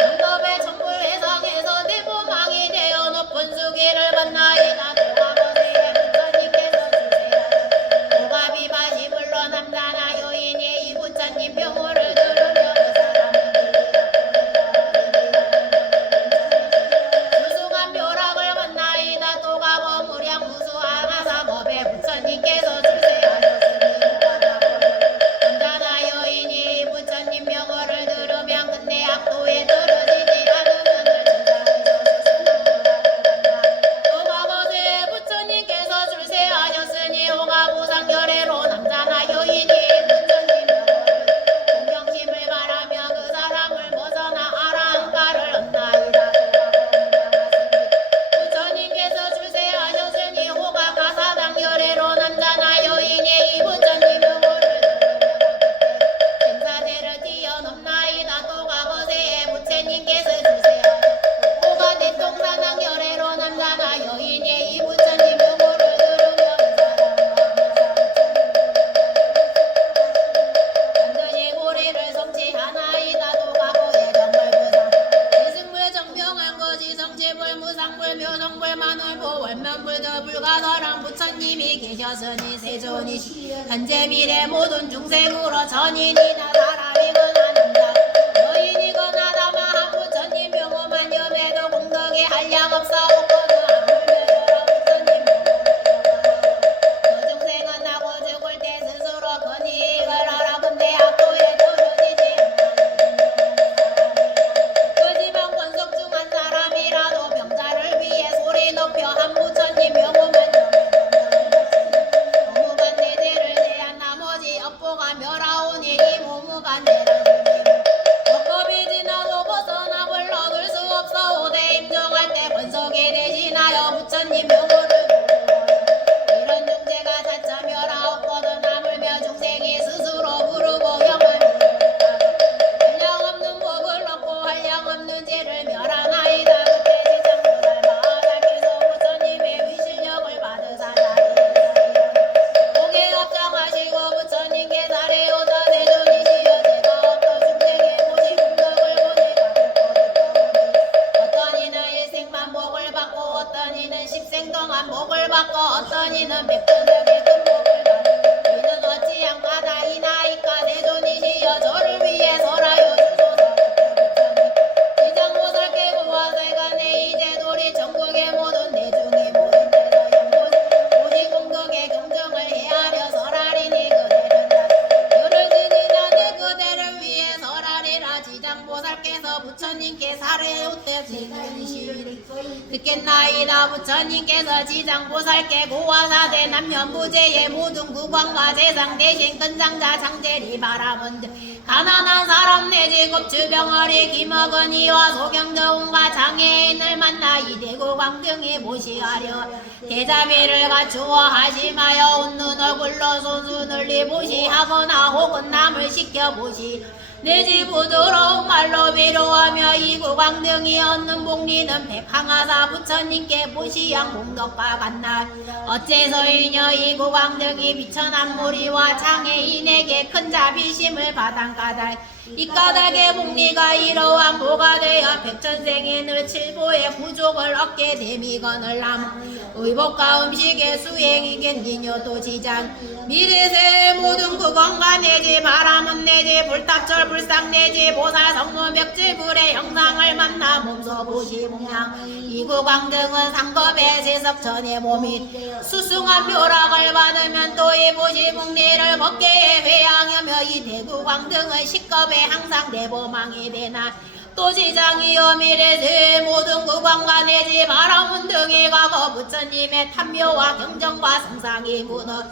영겁의 천불 해상에서 대보망이 되어 높은 수기를 받나이다. 도가거세에 부처님께서 출세하셨으니 호가 비바시불로 남자나 여인이 이 부처님 명호를 들으며 그 사람은 수승한 묘락을 받나이다. 도가거 무량 무수한 아사법에 부처님께서 출세하셨으니 남자나 여인이 이 부처님 명호를 들으면 끝내 악도에 떨어지지 않으면을 도가거세에 부처님께서 출세하셨으니 호가보상열애로 남자나 여인이 부처님 명호를 공경심을 바라며 그 사람을 벗어나 아라한가를 얻나이다. 부처님께서 출세하셨으니 호가 가사당열애로 남자나 여인이 이 부처님 명호를 생사제를 뛰어넘나이다. 도가거세에 부처님께서 출세하셨으니 호가 대통사당열애로 남자나 여인이 이 부처님 명호를 들으며 반드시 고리를 성취하나이다. 도가고의 정벌무상 이승불 정명한 것이 성취불 무상불 묘성불 만월보 월면불 불가사랑 부처님이 계셨으니 세존이시 현재 미래 모든 중생으로 전인이나 사람이거나 남자 여인이거나 다만 부처님 명호만 염해도 공덕이 한량 없사옵거든 아물며 부처님 그 중생은 나고 죽을 때 스스로 건이익을 하라. 근데 악도에 떨어지지 그지만 권속 중 한 사람이라도 병자를 위해 소리 높여 한 부처님 명호만 모무간 내죄를 제한 나머지 업보가 멸하오니 이 모무간 내를 법법이 지나도 벗어나 불러들 수 없사오되 임종할 때 권속이 대신하여 부처님 명호를 이런 중재가 자차 멸하옵거든 아물며 중생이 스스로 부르고 영하니 한량없는 법을 얻고 한량없는 죄를 멸하나이다. 그때 지장보살 마하다께서 부처님의 위실력을 받으사나니 고개 합장하시고 부처님께 사례오다. 대전이시여 제가 어떤 중생의 모시 공덕을 보니 어떤 이는 일생만 복을 받고 어떤 이는 십생 동안 복을 받고 어떤 이는 백전역의 큰 복을 받고 이는 어찌양까다 이나이까. 대전이시여 저를 위해서라요 주소서. 지장보살께 고하세간에 이제 도리 전국의 모든 대중이 모인 데서 모시 공덕의 경정을 헤아려 설하리니 그대는 열을 지니나 내 그대를 위해 설하리라. 지장보살께서 부처님께 사례오때 지니시를 듣겠나이다. 부처님께서 지장보살께 고하사대 남면부재의 모든 구광과 재상 대신 근장자 장제리 바라본드 가난한 사람 내지 겁주병아리 김어건이와 소경저운과 장애인을 만나 이대구광 등이 모시하려 대자비를 갖추어 하심하여 웃는 얼굴로 손수 늘리 보시하거나 혹은 남을 시켜 보시 내지 부드러운 말로 위로하며 이구광 등이 얻는 복리는 백항하사 부처님께 보시양 공덕과 같나. 어째서이냐 이구광 등이 비천한 무리와 장애인에게 큰 자비심을 받은까닭 이 까닭의 복리가 이러한 보가 되어 백천생에 늘 칠보의 부족을 얻게 됨이거늘 남 의복과 음식의 수행이겠니뇨. 또 지장 미래세의 모든 구건과 내지 바람은 내지 불탑철 불상 내지 보살 성모 멱지불의 형상을 만나 몸소 보시몽양 이구광 등은 상겁의 세석천의 몸이 수승한 묘락을 받으면 또 이 보시봉리를 법계에 회양하며 이 대구광 등은 식겁에 항상 대보망이 되나 도지장이여 미래세 모든 국왕과 내지 바라문 등이 과거 부처님의 탐묘와 경정과 성상이 무너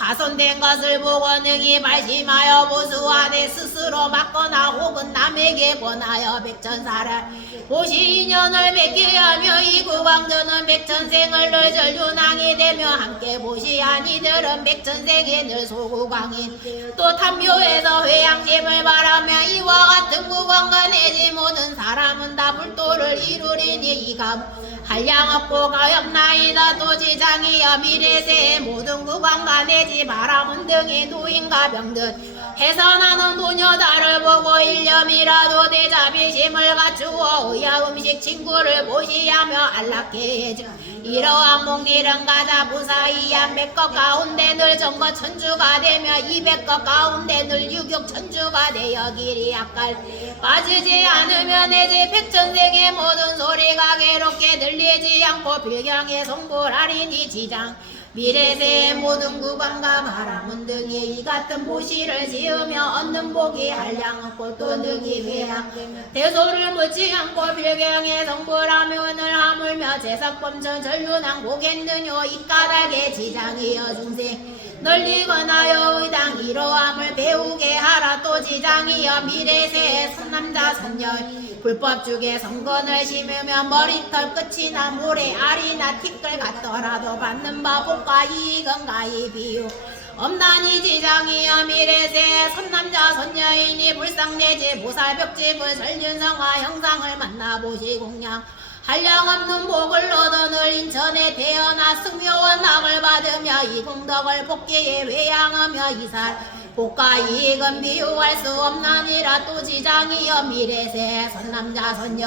파손된 것을 보고 능히 발심하여 보수하되 스스로 맡거나 혹은 남에게 권하여 백천사를 보시 인연을 맺게 하며 이 국왕들은 백천생을 늘 전륜왕이 되며 함께 보시한 이들은 백천생이 늘 소국왕인 또 탐묘에서 회양심을 바라며 이와 같은 국왕과 내지 모든 사람은 다 불도를 이루리니 이가 한량없고 가엾나이다. 도지장이여 미래세의 모든 국왕과 내지 바라문 등이 노인과 병든 해서 나는 도녀다를 보고 일념이라도 대자비심을 갖추어 의야 음식 친구를 보시하며 안락해 해주 이러한 목리는 가자 무사이한 백것 가운데 늘 정거 천주가 되며 이 백것 가운데 늘 유격 천주가 되어 길이 약갈 빠지지 않으면 내지 백천생의 모든 소리가 괴롭게 들리지 않고 빌경의 성불하리니 지장 미래세의 모든 국왕과 바라문 등이 이 같은 보시를 지으며 얻는 복이 한량없고 또 능히 회양 대소를 묻지 않고 빌경의 성불하며 은을 하물며 제삭범천 전륜왕 보겠느뇨 이 까닭의 지장이여 중생 널리거나여 의당 이러함을 배우게 하라. 또 지장이여 미래세의 선남자 선녀 불법 중에 성건을 심으며 머리털 끝이나 모래 알이나 티끌 같더라도 받는 바 복과 이익은 가히 비유 없나니 지장이여 미래세의 선남자 선녀이니 불상내지 보살벽집을 전륜성화 형상을 만나보시 공양 한량없는 복을 얻어 늘 인천에 태어나 승묘원 학을 받으며 이 공덕을 복기에 외양하며 이살 복과 이익은 비유할 수 없나니라. 또 지장이여 미래세 선남자 선녀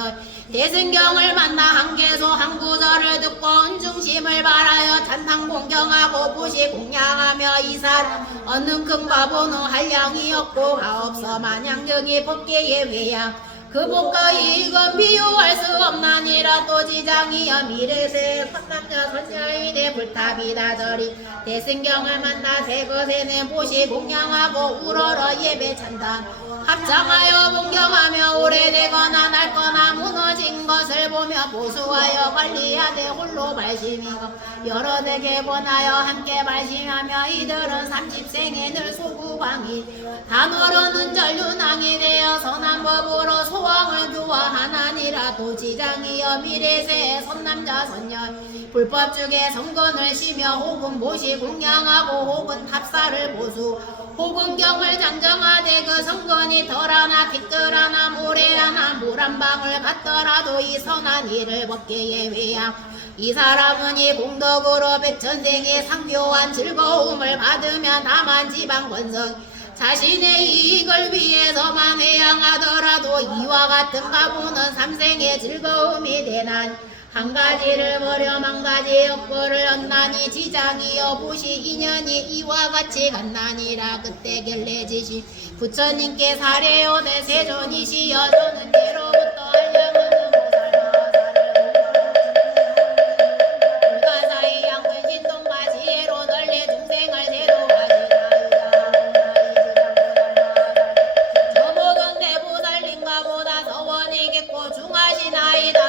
대승경을 만나 한계소 한 구절을 듣고 은중심을 바라여 찬탕 공경하고 부시 공양하며 이살 얻는 금과 보노 한량이 없고 가없어 마냥 등이 복기에 외양 그 복과 이익은 비유할 수 없나니라. 또 지장이여 미래세 선남자 선녀인의 불탑이다 저리 대승경을 만나 새것에는 보시 공양하고 우러러 예배 찬다 합장하여 공경하며 오래되거나 낡거나 무너진 것을 보며 보수하여 관리하되 홀로 발심이고 여러 대게 권하여 함께 발심하며 이들은 30생에 늘 소구광이 단어로는 전륜왕이 되어 선한 법으로 소왕을 교화하나니라. 또 지장이여 미래세의 선남자 선녀 불법 중에 성건을 쉬며 혹은 모시 공양하고 혹은 합사를 보수 혹은 경을 장정하되 그 성건이 덜하나 티끌하나 모래하나 물 한 방울 같더라도 이 선한 일을 법계에 외양 이 사람은 이 공덕으로 백천생의 상묘한 즐거움을 받으며 남한 지방 권성 자신의 이익을 위해서만 회양하더라도 이와 같은 가부는 삼생의 즐거움이 되난 한 가지를 버려 만 가지 역보를 얻나니 지장이여 보시 인연이 이와 같이 갔나니라. 그때 결례지시 부처님께 사례오되 세존이시여 저는 예로부터 한량은 불가사의 양근 신동과 지혜로 널리 중생을 제도하시나이다. 저 모든 대보살님과 보다 서원이겠고 중하시나이다.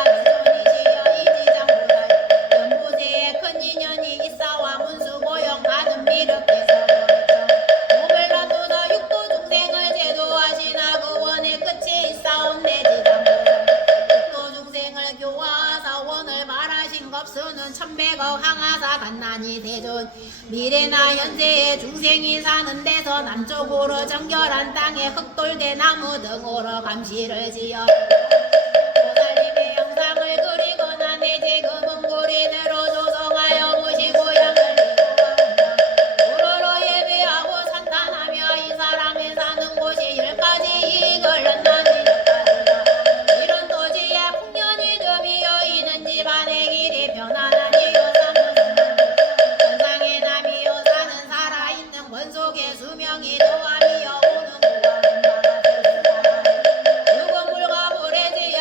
수는 1100억 항하사 갔나니 대존 미래나 현세의 중생이 사는 데서 남쪽으로 정결한 땅에 흙돌대 나무 등으로 감시를 지어 보살님의 형상을 그리거나 내지 금은고린으로 조성하여 모시고 양을 우러러 예배하고 산탄하며 이 사람이 사는 곳이 10가지 이익을 얻나니 이런 도지에 풍년이 듬이여 이는 집안의 길이 편안하니요 천상의 남이요 사는 살아있는 권속의 수명이 더하며 오는 국왕은 죽은 물과 불에지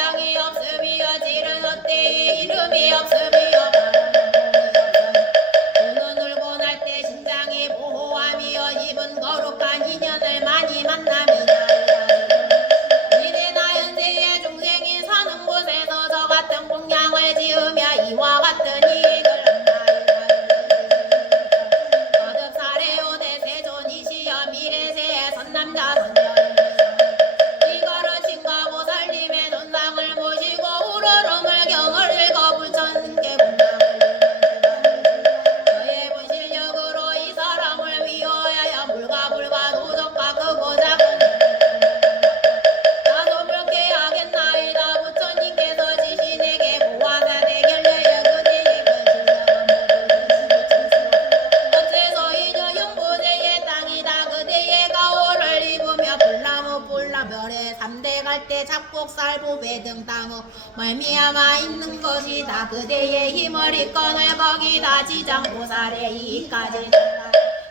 보살의 잡곡살보 배등 땅어 말미암아 있는 것이다. 그대의 힘을 이건을 거기다 지장보살의 이까지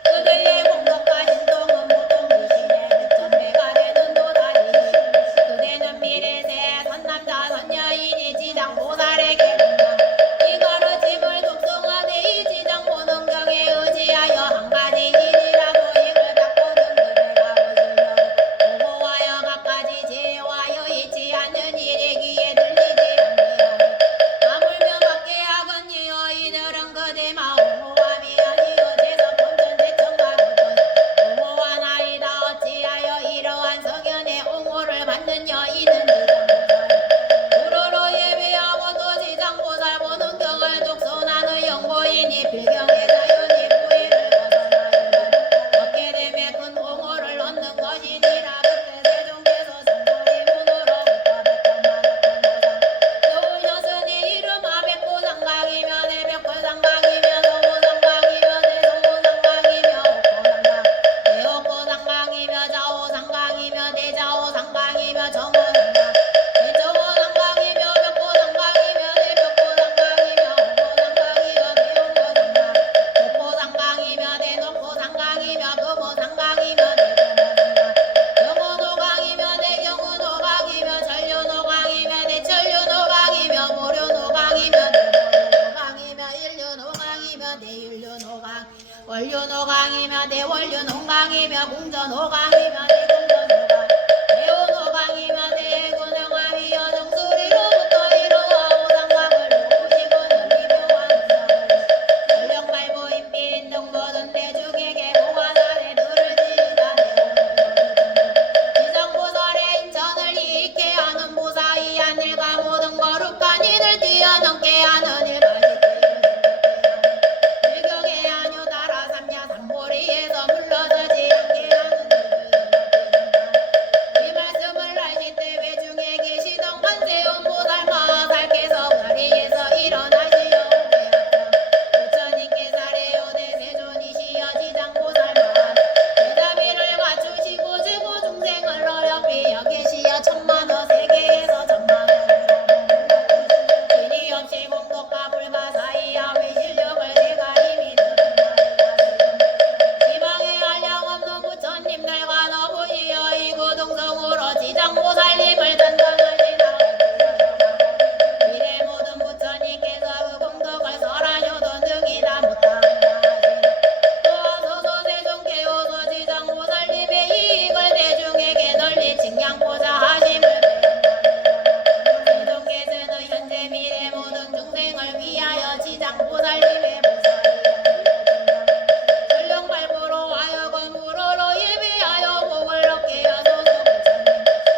그대의 공덕과 신동은 모동 무신의 백천배가 되는 도다리 그대는 미래세 선남자 선여인이 지장보살의 계룡당 이거를 짐을 독성하되 이 지장보능경에 의지하여 한 가지 일이라도 이걸 바꾸는 그대가 보시려고 보고하여 갖가지 제와여 있지 않는 일에 귀에 들리지 않게 하물며 밖에 하거니여 이들은 그대 마음호함이 아니여 제서 본전 대천가 보전 옹호와 나이다 어찌하여 이러한 성현의 옹호를 받는 여인은 지장보살 우러러 예배하고 또 지장보살 보는 경을 독선하는 영고인이 필경의 자연이 부의를 벗어나이다 얻게 되매 큰 옹호를 얻는 것이니라 그때 세종께서 성도리 문으로부터 백천만億보상 여우여순이 이름하 백호상강이며 내백호상강이며 서호상강이며 대서호상강이며 옥호상강 대옥호상강이며 자호상강이며 대자호상강이며 정호상강 대정호상강이며 벽호상강이며 대벽호상강이며 홍호상강이며 대홍호상강 목호상강이며 대녹호상강이며 금호상강이며 대금호상강 경호노강이며 대경호노강이며 전류노강이며 대천류노강이며 모류노강이며 대모류노강이며 일류노강이며 대율류노강 원류노강이며 대원류노강이며 공전호강이며 대공전호강 대호노강이며 대군영암이여 정수리로부터 이루어 오상강을 오시고는 미묘한 우상을 전령발보인빈 등보든 대중에게 보관하래 들을 지다 지정보살의 인천을 이익게 하는 보사이 하늘과 모든 거룩한 이를 뛰어넘게 하는 일까지 일경의 안유 따라 삼야 삼보리에서 물러서지 않게 하는 이 말씀을 하실 때 외중에 계시던 관세음 보살 마살께서 자리에서 일어나시어 부처님께 사례오대 세존이시여 지장보살 마살 대자비를 갖추시고 제고 중생을 어렵게 여기시어 천만어 세계에서 천만원으로 길이 없이 공덕과 불가사의야 외실력을 내가 이미 들은 지방에 한량 없는 부처님들과 너무시여 이구동성으로 지장보살님을 단단하시다 미래 모든 부처님께서 그 공덕을 설하셔도 능히 다 못한다 또하소서 세종께오서 지장보살님의 이익을 대중에게 널리 칭양고자 하심을 세종께서는 현재 미래 모든 중생을 위하여 지장보살님의 전령발보로 하여금 우러러 예배하여 복을 얻게 하소서 부처님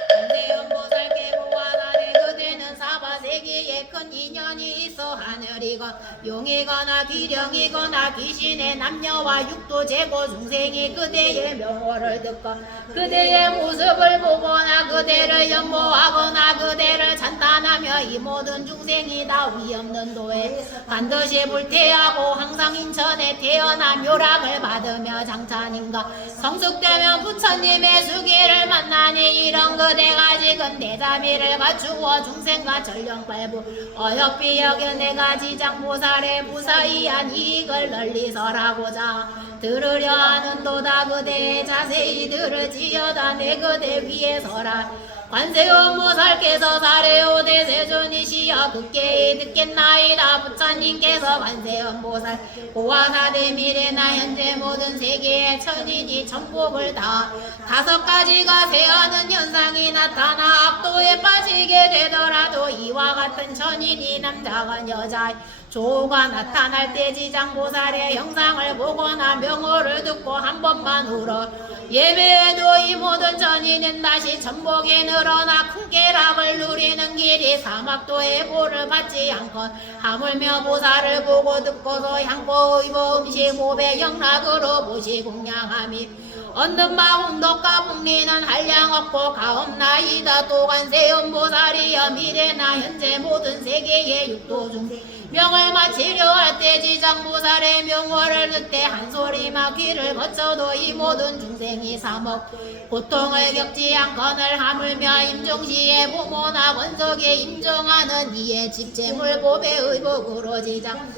관세음보살께 보아하되 그대는 사바세계에 큰 인연이 있어 하늘이건 용이거나 기령이거나 귀신의 남녀와 육도 제고 중생이 그대의 명호를 듣고 그대의 모습을 보거나 그대를 연모하거나 그대를 찬탄하며 이 모든 중생이 다 위없는 도에 반드시 불태하고 항상 인천에 태어나 묘락을 받으며 장찬인가 성숙되면 부처님의 수기를 만나니 이런 그대가 지금 대자비를 갖추어 중생과 전령발부 어여삐 여겨 내가 지장보살의 무사히한 이익을 널리 설하고자 들으려 하는 도다 그대의 자세히 들으지어다 내 그대 위에 서라 관세음보살께서 사례오대 세존이시여 굳게 듣겠나이다 부처님께서 관세음보살 고화사대 미래나 현재 모든 세계의 천인이 천복을 다 다섯 가지가 세하는 현상이 나타나 압도에 빠지게 되더라도 이와 같은 천인이 남자건 여자 조가 나타날 때 지장보살의 형상을 보거나 명호를 듣고 한 번만 울어 예배에도 이 모든 전인은 다시 천복에 늘어나 큰 쾌락을 누리는 길이 사막도의 보를 받지 않건 하물며 보살을 보고 듣고서 향고 의보 음식 오배 영락으로 모시 공양함이 얻는 바 공덕과 복리는 한량 없고 가옵나이다. 또 관세음보살이여 미래나 현재 모든 세계의 육도 중 명을 마치려 할 때 지장보살의 명호를 듣되 한 소리마 귀를 거쳐도 이 모든 중생이 사먹 고통을 겪지 않거늘 하물며 임종시에 부모나 권속에 임종하는 이에 집재물 보배의 복으로 지장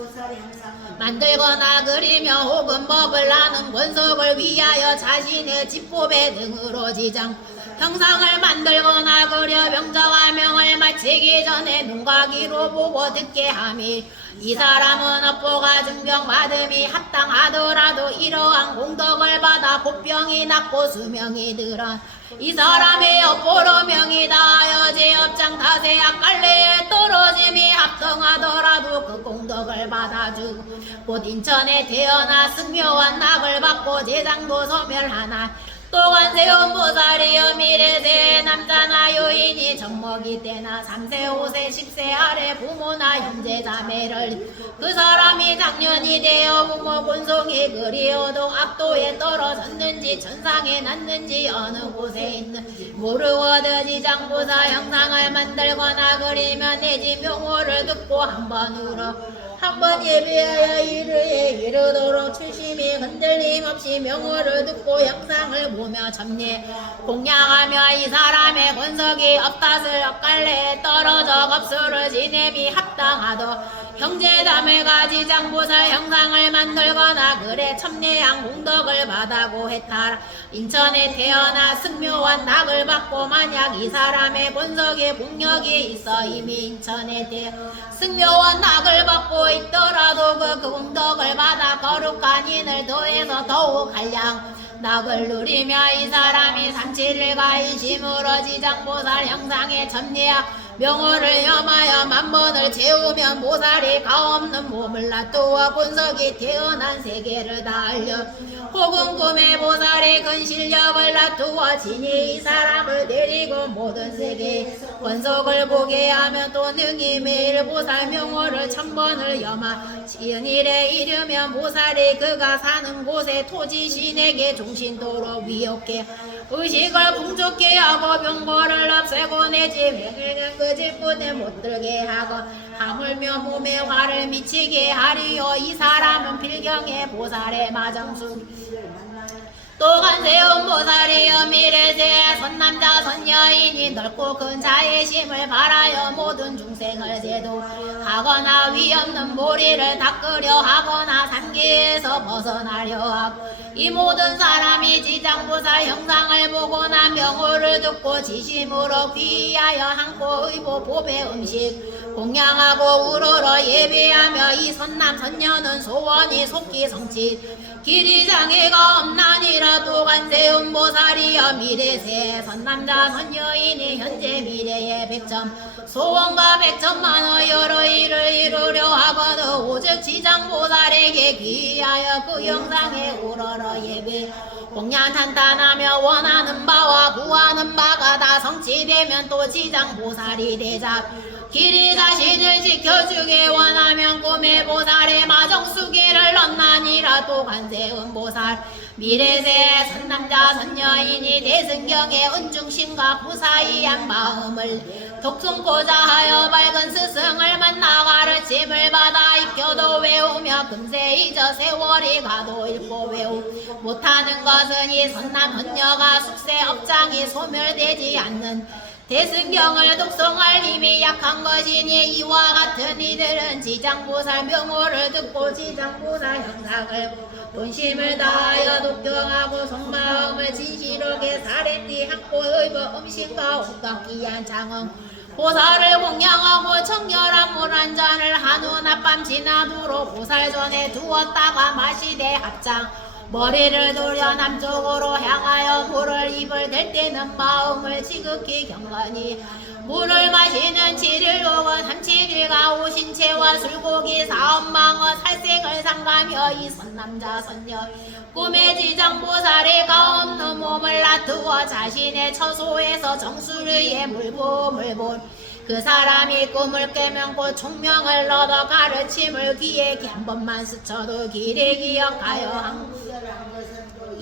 만들거나 그리며 혹은 법을 나는 권속을 위하여 자신의 집보배 등으로 지장 형상을 만들거나 그려 명자와 명을 마치기 전에 눈과 귀로 보고 듣게 함이 이 사람은 업보가 증병받음이 합당하더라도 이러한 공덕을 받아 복병이 낫고 수명이 들어 이 사람의 업보로 명이 다하여 제업장 다세 악갈래에 떨어짐이 합당하더라도 그 공덕을 받아주고 곧 인천에 태어나 승묘한 낙을 받고 제장도 소멸하나 또한 세운보살이여 미래세 남자나 여인이 정먹이 때나 3세 5세 10세 아래 부모나 형제 자매를 그 사람이 장년이 되어 부모 권속이 그리어도 악도에 떨어졌는지 천상에 났는지 어느 곳에 있는지 모르거든 지장보살 형상을 만들거나 그리면 내지 명호를 듣고 한번 울어 한번 예배하여 이르에 이르도록 출심이 흔들림 없이 명호를 듣고 형상을 보며 참례 공양하며 이 사람의 권석이 업다슬 엇갈래에 떨어져 겁수를 지냄이 합당하도 형제자매가 지장보살 형상을 만들거나 그래 첨례한 공덕을 받아고 했다라 인천에 태어나 승묘한 낙을 받고 만약 이 사람의 권석에 공력이 있어 이미 인천에 태어 승묘한 낙을 받고 있더라도 그 공덕을 받아 거룩한 인을 더해서 더욱 한량 낙을 누리며 이 사람이 37일가 일심으로 지장보살 형상에 첨례하 명호를 염하여 만번을 채우면 보살이 가없는 몸을 놔두어 권석이 태어난 세계를 다 알려 혹은 꿈에 보살이 큰 실력을 놔두어 진이 이 사람을 데리고 모든 세계 권속을 보게 하면 또 능히 매일 보살 명호를 1000번을 염하 지은일에 이르면 보살이 그가 사는 곳에 토지 신에게 종신도로 위협해 의식을 풍족케 하고 병고를 없애고 내지 맹일는 그 질문에 못 들게 하고 하물며 몸에 화를 미치게 하리요 이 사람은 필경의 보살의 마정수 또한 세운보살이여 미래세 선남자 선여인이 넓고 큰 자애심을 바라여 모든 중생을 제도하거나 위없는 모리를 닦으려 하거나 삼계에서 벗어나려 하고 이 모든 사람이 지장보살 형상을 보거나 명호를 듣고 지심으로 귀하여 한코 의보 보배 음식 공양하고 우러러 예배하며 이 선남 선녀는 소원이 속기 성취 길이장애가 없나니라 또한 세운보살이여 미래세 선남자 선여인이 현재 미래의 백점 소원과 백천만의 여러 일을 이루려 하거든 오직 지장보살에게 귀하여 그 영상에 우러러 예배 공양탄탄하며 원하는 바와 구하는 바가 다 성취되면 또 지장보살이 되자 길이 자신을 지켜주게 원하면 꿈의 보살의 마정수기를 넣나니라 또 관세음 보살 미래세 선남자 선여인이 대승경의 은중심과 무사히한 마음을 독숨고자 하여 밝은 스승을 만나 가르침을 받아 익혀도 외우며 금세 잊어 세월이 가도 읽고 외우 못하는 것은 이 선남 선녀가 숙세 업장이 소멸되지 않는 대승경을 독송할 힘이 약한 것이니 이와 같은 이들은 지장보살 명호를 듣고 지장보살 형상을 본심을 다하여 독경하고 속마음을 진실하게 사례띠 한코 의부 음식과 온갖 귀한 장응 보살을 공양하고 청결한 물 한 잔을 한후 낮밤 지나도록 보살 전에 두었다가 마시되 합장 머리를 돌려 남쪽으로 향하여 물을 입을 댈 때는 마음을 지극히 경건히 물을 마시는 7일 혹은 37일가 오신채와 술고기 사엄망어 살생을 삼가며 이 선남자 선녀 꿈의 지장보살이 가없는 몸을 놔두어 자신의 처소에서 정수리에 물부음을 본 그 사람이 꿈을 깨면 곧 총명을 얻어 가르침을 귀에 한 번만 스쳐도 길에 기억하여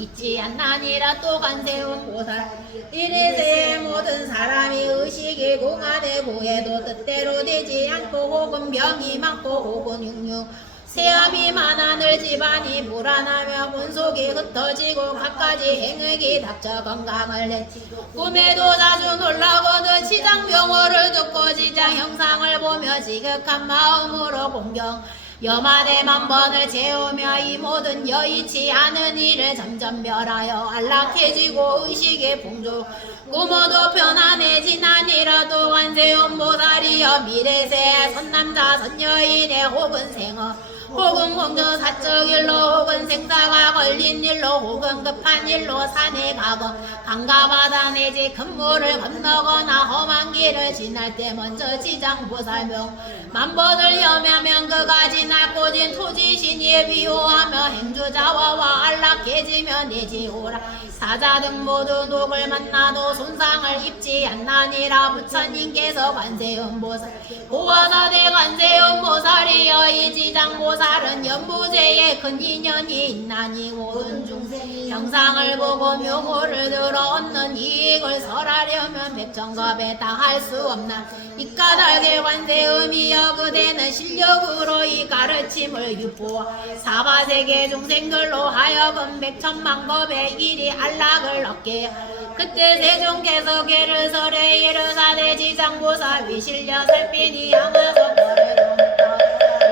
있지 않나니라 또 관세음 보살 이래세 모든 사람이 의식이 공안에 구해도 뜻대로 되지 않고 혹은 병이 많고 혹은 육류 세암이 많아 늘 집안이 불안하며 본속이 흩어지고 갖가지 행역이 닥쳐 건강을 해치고 꿈에도 자주 놀라거든 시장명호를 듣고 지장 형상을 보며 지극한 마음으로 공경 여만의 만번을 채우며 이 모든 여의치 않은 일을 점점 멸하여 안락해지고 의식의 풍조 꿈어도 편안해지나니라도 관세음 보살이여 미래세 선남자 선여인의 혹은 생어 혹은 공저 사적 일로 혹은 생사가 걸린 일로 혹은 급한 일로 산에 가고 강가 바다 내지 큰 물을 건너거나 험한 길을 지날 때 먼저 지장보살명 만번을 염하면 그가 지날 곳인 토지신이 비호하며 행주자와와 안락해지며 내지오라 사자 등 모두 독을 만나도 손상을 입지 않나니라 부처님께서 관세음보살 고화사대 관세음보살이여 이 지장보살은 연부제에 큰 인연이 있나니 모든 중생 형상을 보고 묘호를 들어 얻는 이익을 설하려면 백천겁에 다 할 수 없나 이 까닭에 관세음이여 그대는 실력으로 이 가르침을 유포하여 사바세계 중생들로 하여금 백천만겁의 일이 안락을 얻게 그때 세종께서 괴를 설해 이르사대 지장보살 위실려 살핀이 향하서 거래로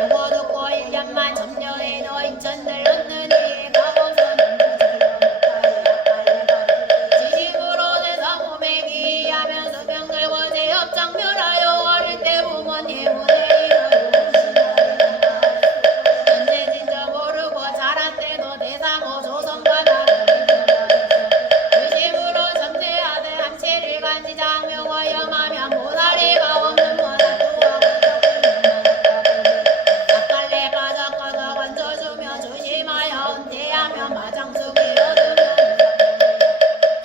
보고 듣고 1년만 점령해 너 인천들 얻는 이에 가고서 지식으로 대사 몸에 기하면서 병들고 제협정멸하여 어릴 때 부모님 은혜 현재 진짜 모르고 자랄 때도 대사모 조선과 나를 의심으로 점세하되 한치를 간지장명과 염하면 모다리가 없는 모다 닭갈래 빠져가서 건져주며 조심하여 은퇴하며 마장숙이 얻으면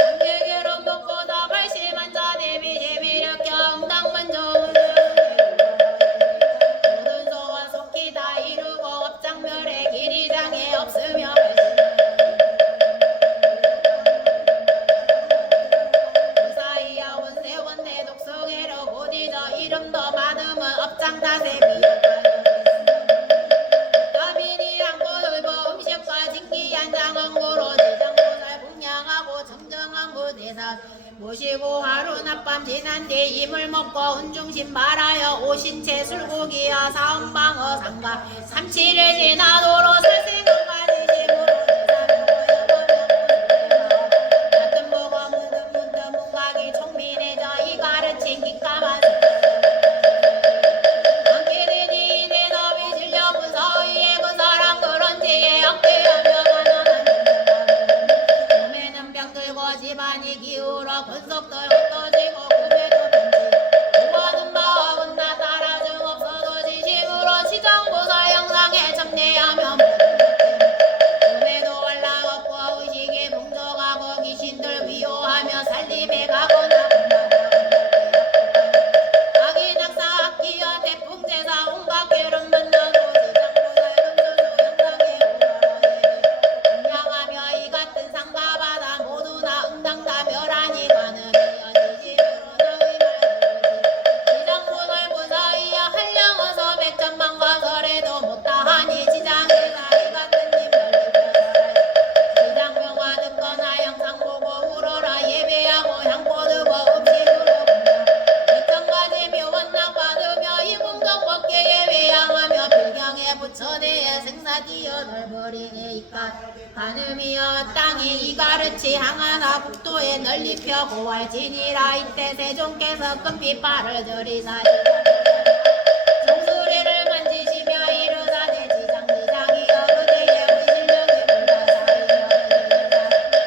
장계기로 먹고도 발심한 자 대비 재미력 경당만 좋은 모든 소원 속히 다 이루고 업장멸의 길이 장애 없으며 무사히야 원세원대 독성애로 곧이저 이름도 많으면 업장다세 따민이 한곳을보 음식과 진기한 장언고로 대장보살 공양하고 정정한 구대사 모시고 하루 낮밤 지난 뒤 임을 먹고 은중심 말하여 오신채 술고기와 사음방어 상가 삼치를 지나도록 설생은까지 심으로 같은 보고 문득 문각이 총민해져 이 가르친 기까만 안기는이 대답이 질려본 사이에 그 사람 그런지에 악기하며 가난한 몸에는 병들고 집안이 기울어 권속도 흩어지고 꿈에도 편지 구하는 마음은 나 따라 중 없어도 지식으로 시장보살 형상에 점례하며 꿈에도 연락 없고 의식이 풍족하고 귀신들 위호하며 살림에 가거나 악이 낙사 악기와 태풍 제사 온갖 괴름 만나도 지장보살 금수수 형상에 오라네 공양하며 이 같은 상가 바다 모두 다 응당다 멸하니 가능이여 지심으로 너희 말들지 지장보살 보사이야 한량어서 백천만 과설해도 못다하니 지장에사 이 같은 님들 지장명화 듣거나 영상 보고 울어라 예배하고 향고 두고 음식으로 백천가지 묘원 낙받으며 이문덕 법계에 외양하며 필경에 부처대에 생사 뛰어널버리네 이깟 가늠이여 땅에 이 가르치 항하나 국도에 널리 펴고 할지니라 이때 세종께서 금빛발을 들이사 종소리를 만지시며 이르사대 지장이여 그대의 의실력이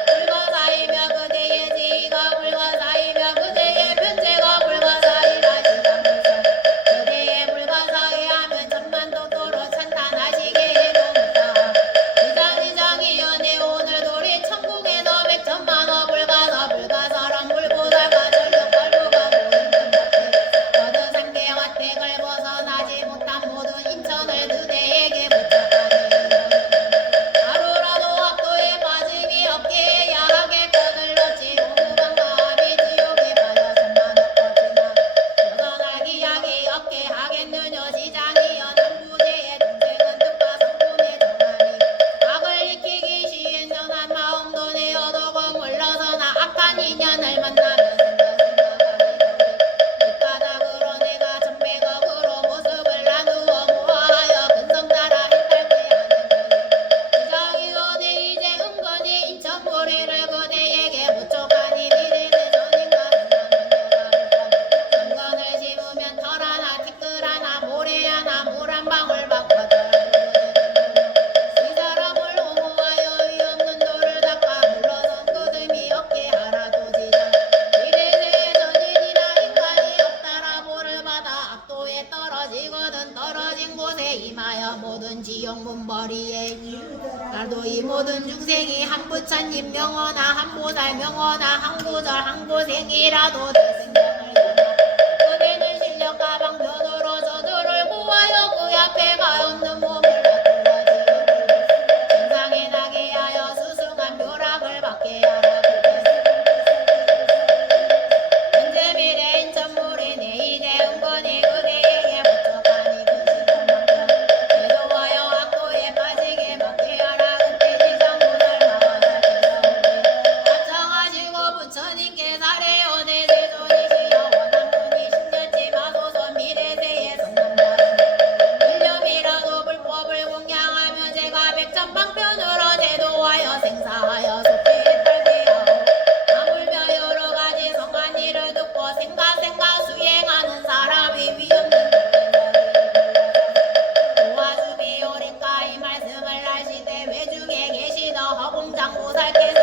불가사이며 그대의 지위가 불가사이며 그대의 편제가 불가사이라 지장보살 그대의 불가사이 하면 천만도도로 찬탄하시게 해놓는다 지장이여 내 오늘 도리 천국에서 백천만호 불가사 불가사람 불보살과 전력 발부가 모이는 법회 거듭 상계와 중생이 한부처님 명언아 한보살 명언아 한구절 한고생이라도 대승경을 전하 그대는 실력 가방편으로 저들을 구하여 그 앞에 가없는 몸을 놔두어 세상에 나게 하여 수승한 묘락을 받게 하라 현재 미래 인천물이 내일의 은건이 그대에게 부족하니 그 시간만큼 대도하여 악도에 빠지게 받게 하라 그때 지상보살 마와살께서 합정하시고 부처님께 사례오 내 세존이시여 원한분이 신년지 마소서 미래세에 선남자는 일념이라도 불법을 공양하며 제가 백천방편으로 제도하여 생사하여 속죄에 탈퇴하오 아물며 여러가지 성한 일을 듣고 생각 수행하는 사람이 위없는 도와주비 오리까 이 말씀을 하시되 외중에 계시던 허공장보살께서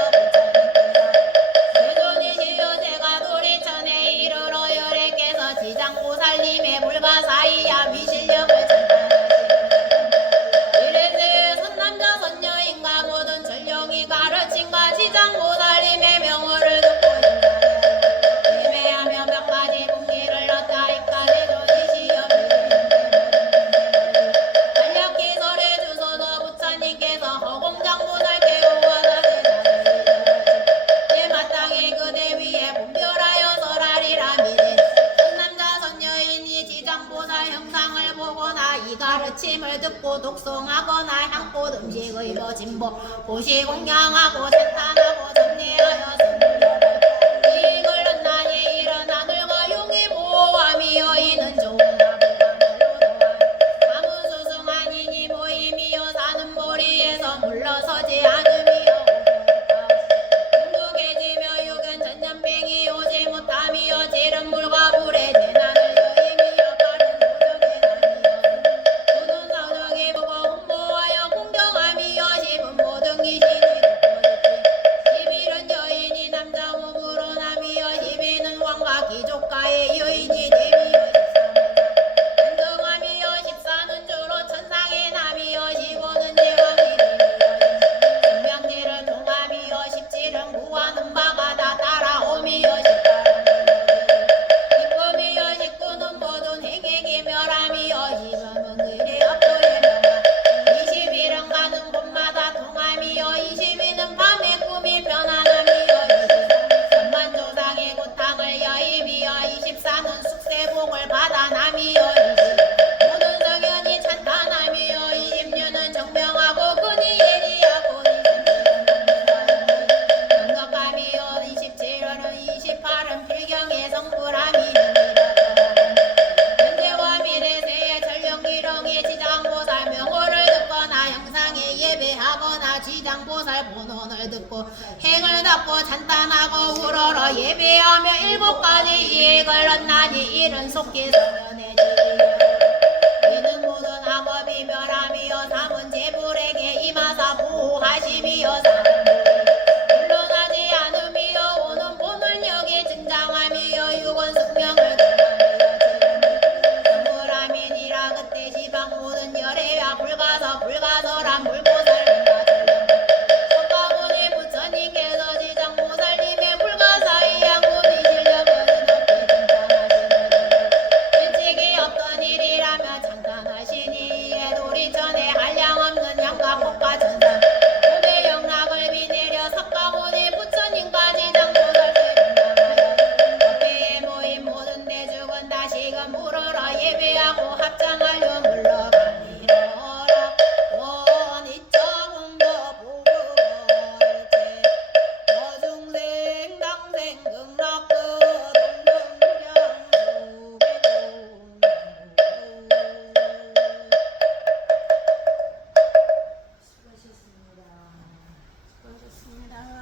세존이시여 제가 도리천에 이르러 열애께서 지장보살님의 불가사의야 미실력을 이래서 선남자 선녀인가 모든 전령이 가르친가 지장보살님의 명호를 듣고 예매하며 몇 가지 공리를 얻다이까 세존이시여 달력기설에 주소서 부처님께서 허공장보살께 오와다 내 마땅히 그대 위에 분별하여 설하리라 미래 선남자 선녀인이 지장보살 형상을 보거나 이 가르침을 듣고 독송하거나 향꽃 음식의 모진보 보시 공양하고 찬탄하고 정례하여 선물하라 이걸 얻나니 이런 하늘과 용이 보호함이 여인은 좋은가 사무수승하니니 모임이여 사는 보리에서 물러서지 않음이여 공두개지며 유견 전년뱅이 오지 못함이여 지름물과 불에 재난을 여임이여 빠른 도적의 남이여 모든 사덕이 보고 홍보하여 공경함이여 십은 모든 이신이 십일은 여인이 남자 몸으로 남이여 십이는 왕과 귀족가의 여인이 되미여 안정함이여 십사는 주로 천상의 남이여 십오는 제왕이 되미여 분명지를 통함이여 십칠은 구하는 바가 다 따라오미여 십금이여 십구는 모든 행액이 멸함이여 이십은 의례 업도의 명함 21은 가는 곳마다 통함이여 22는 밤의 꿈이 편안함이여 23만 조상의 고탕을 여임이여 24는 숙세복을 받아남이여 25는 성현이 찬탄함이여 26는 정명하고 근이 예리하고 27은 경덕함이여 27은 28은 필경의 성불함이여 현재와 미래세의 전령기령이 지장보살 명호를 듣거나 형상에 예배하거나 지장보살 본원을 듣고 행을 닦고 찬탄하고 우러러 예배하며 7가지 이익을 얻나니 이른 속히 성현해지리라 이는 모든 악업이 멸함이여 삼은 제불에게 임하사 보호하심이여 물러나지 않음이여 오는 본을력이 증장함이여 육은 숙명을 성불함이니라 그때 시방 모든 열애와 불가서란 불보살님과 석가모니 부처님께서 지장보살님의 불가사의한 군이 실력을 높이 증강하시느니 일찍이 없던 일이라며 창탄하시니 이에 도리천에 한량없는 양과 꽃과 천상 몸의 영락을 비내려 석가모니 부처님과 지장보살께 분당하여 법회에 모인 모든 대중은 다시금 물으러 예배하고 합장하려 물러가니라 원이차공도 보고할때 여중생 당생 극락도 동정무량 수고하셨습니다. 수고하셨습니다.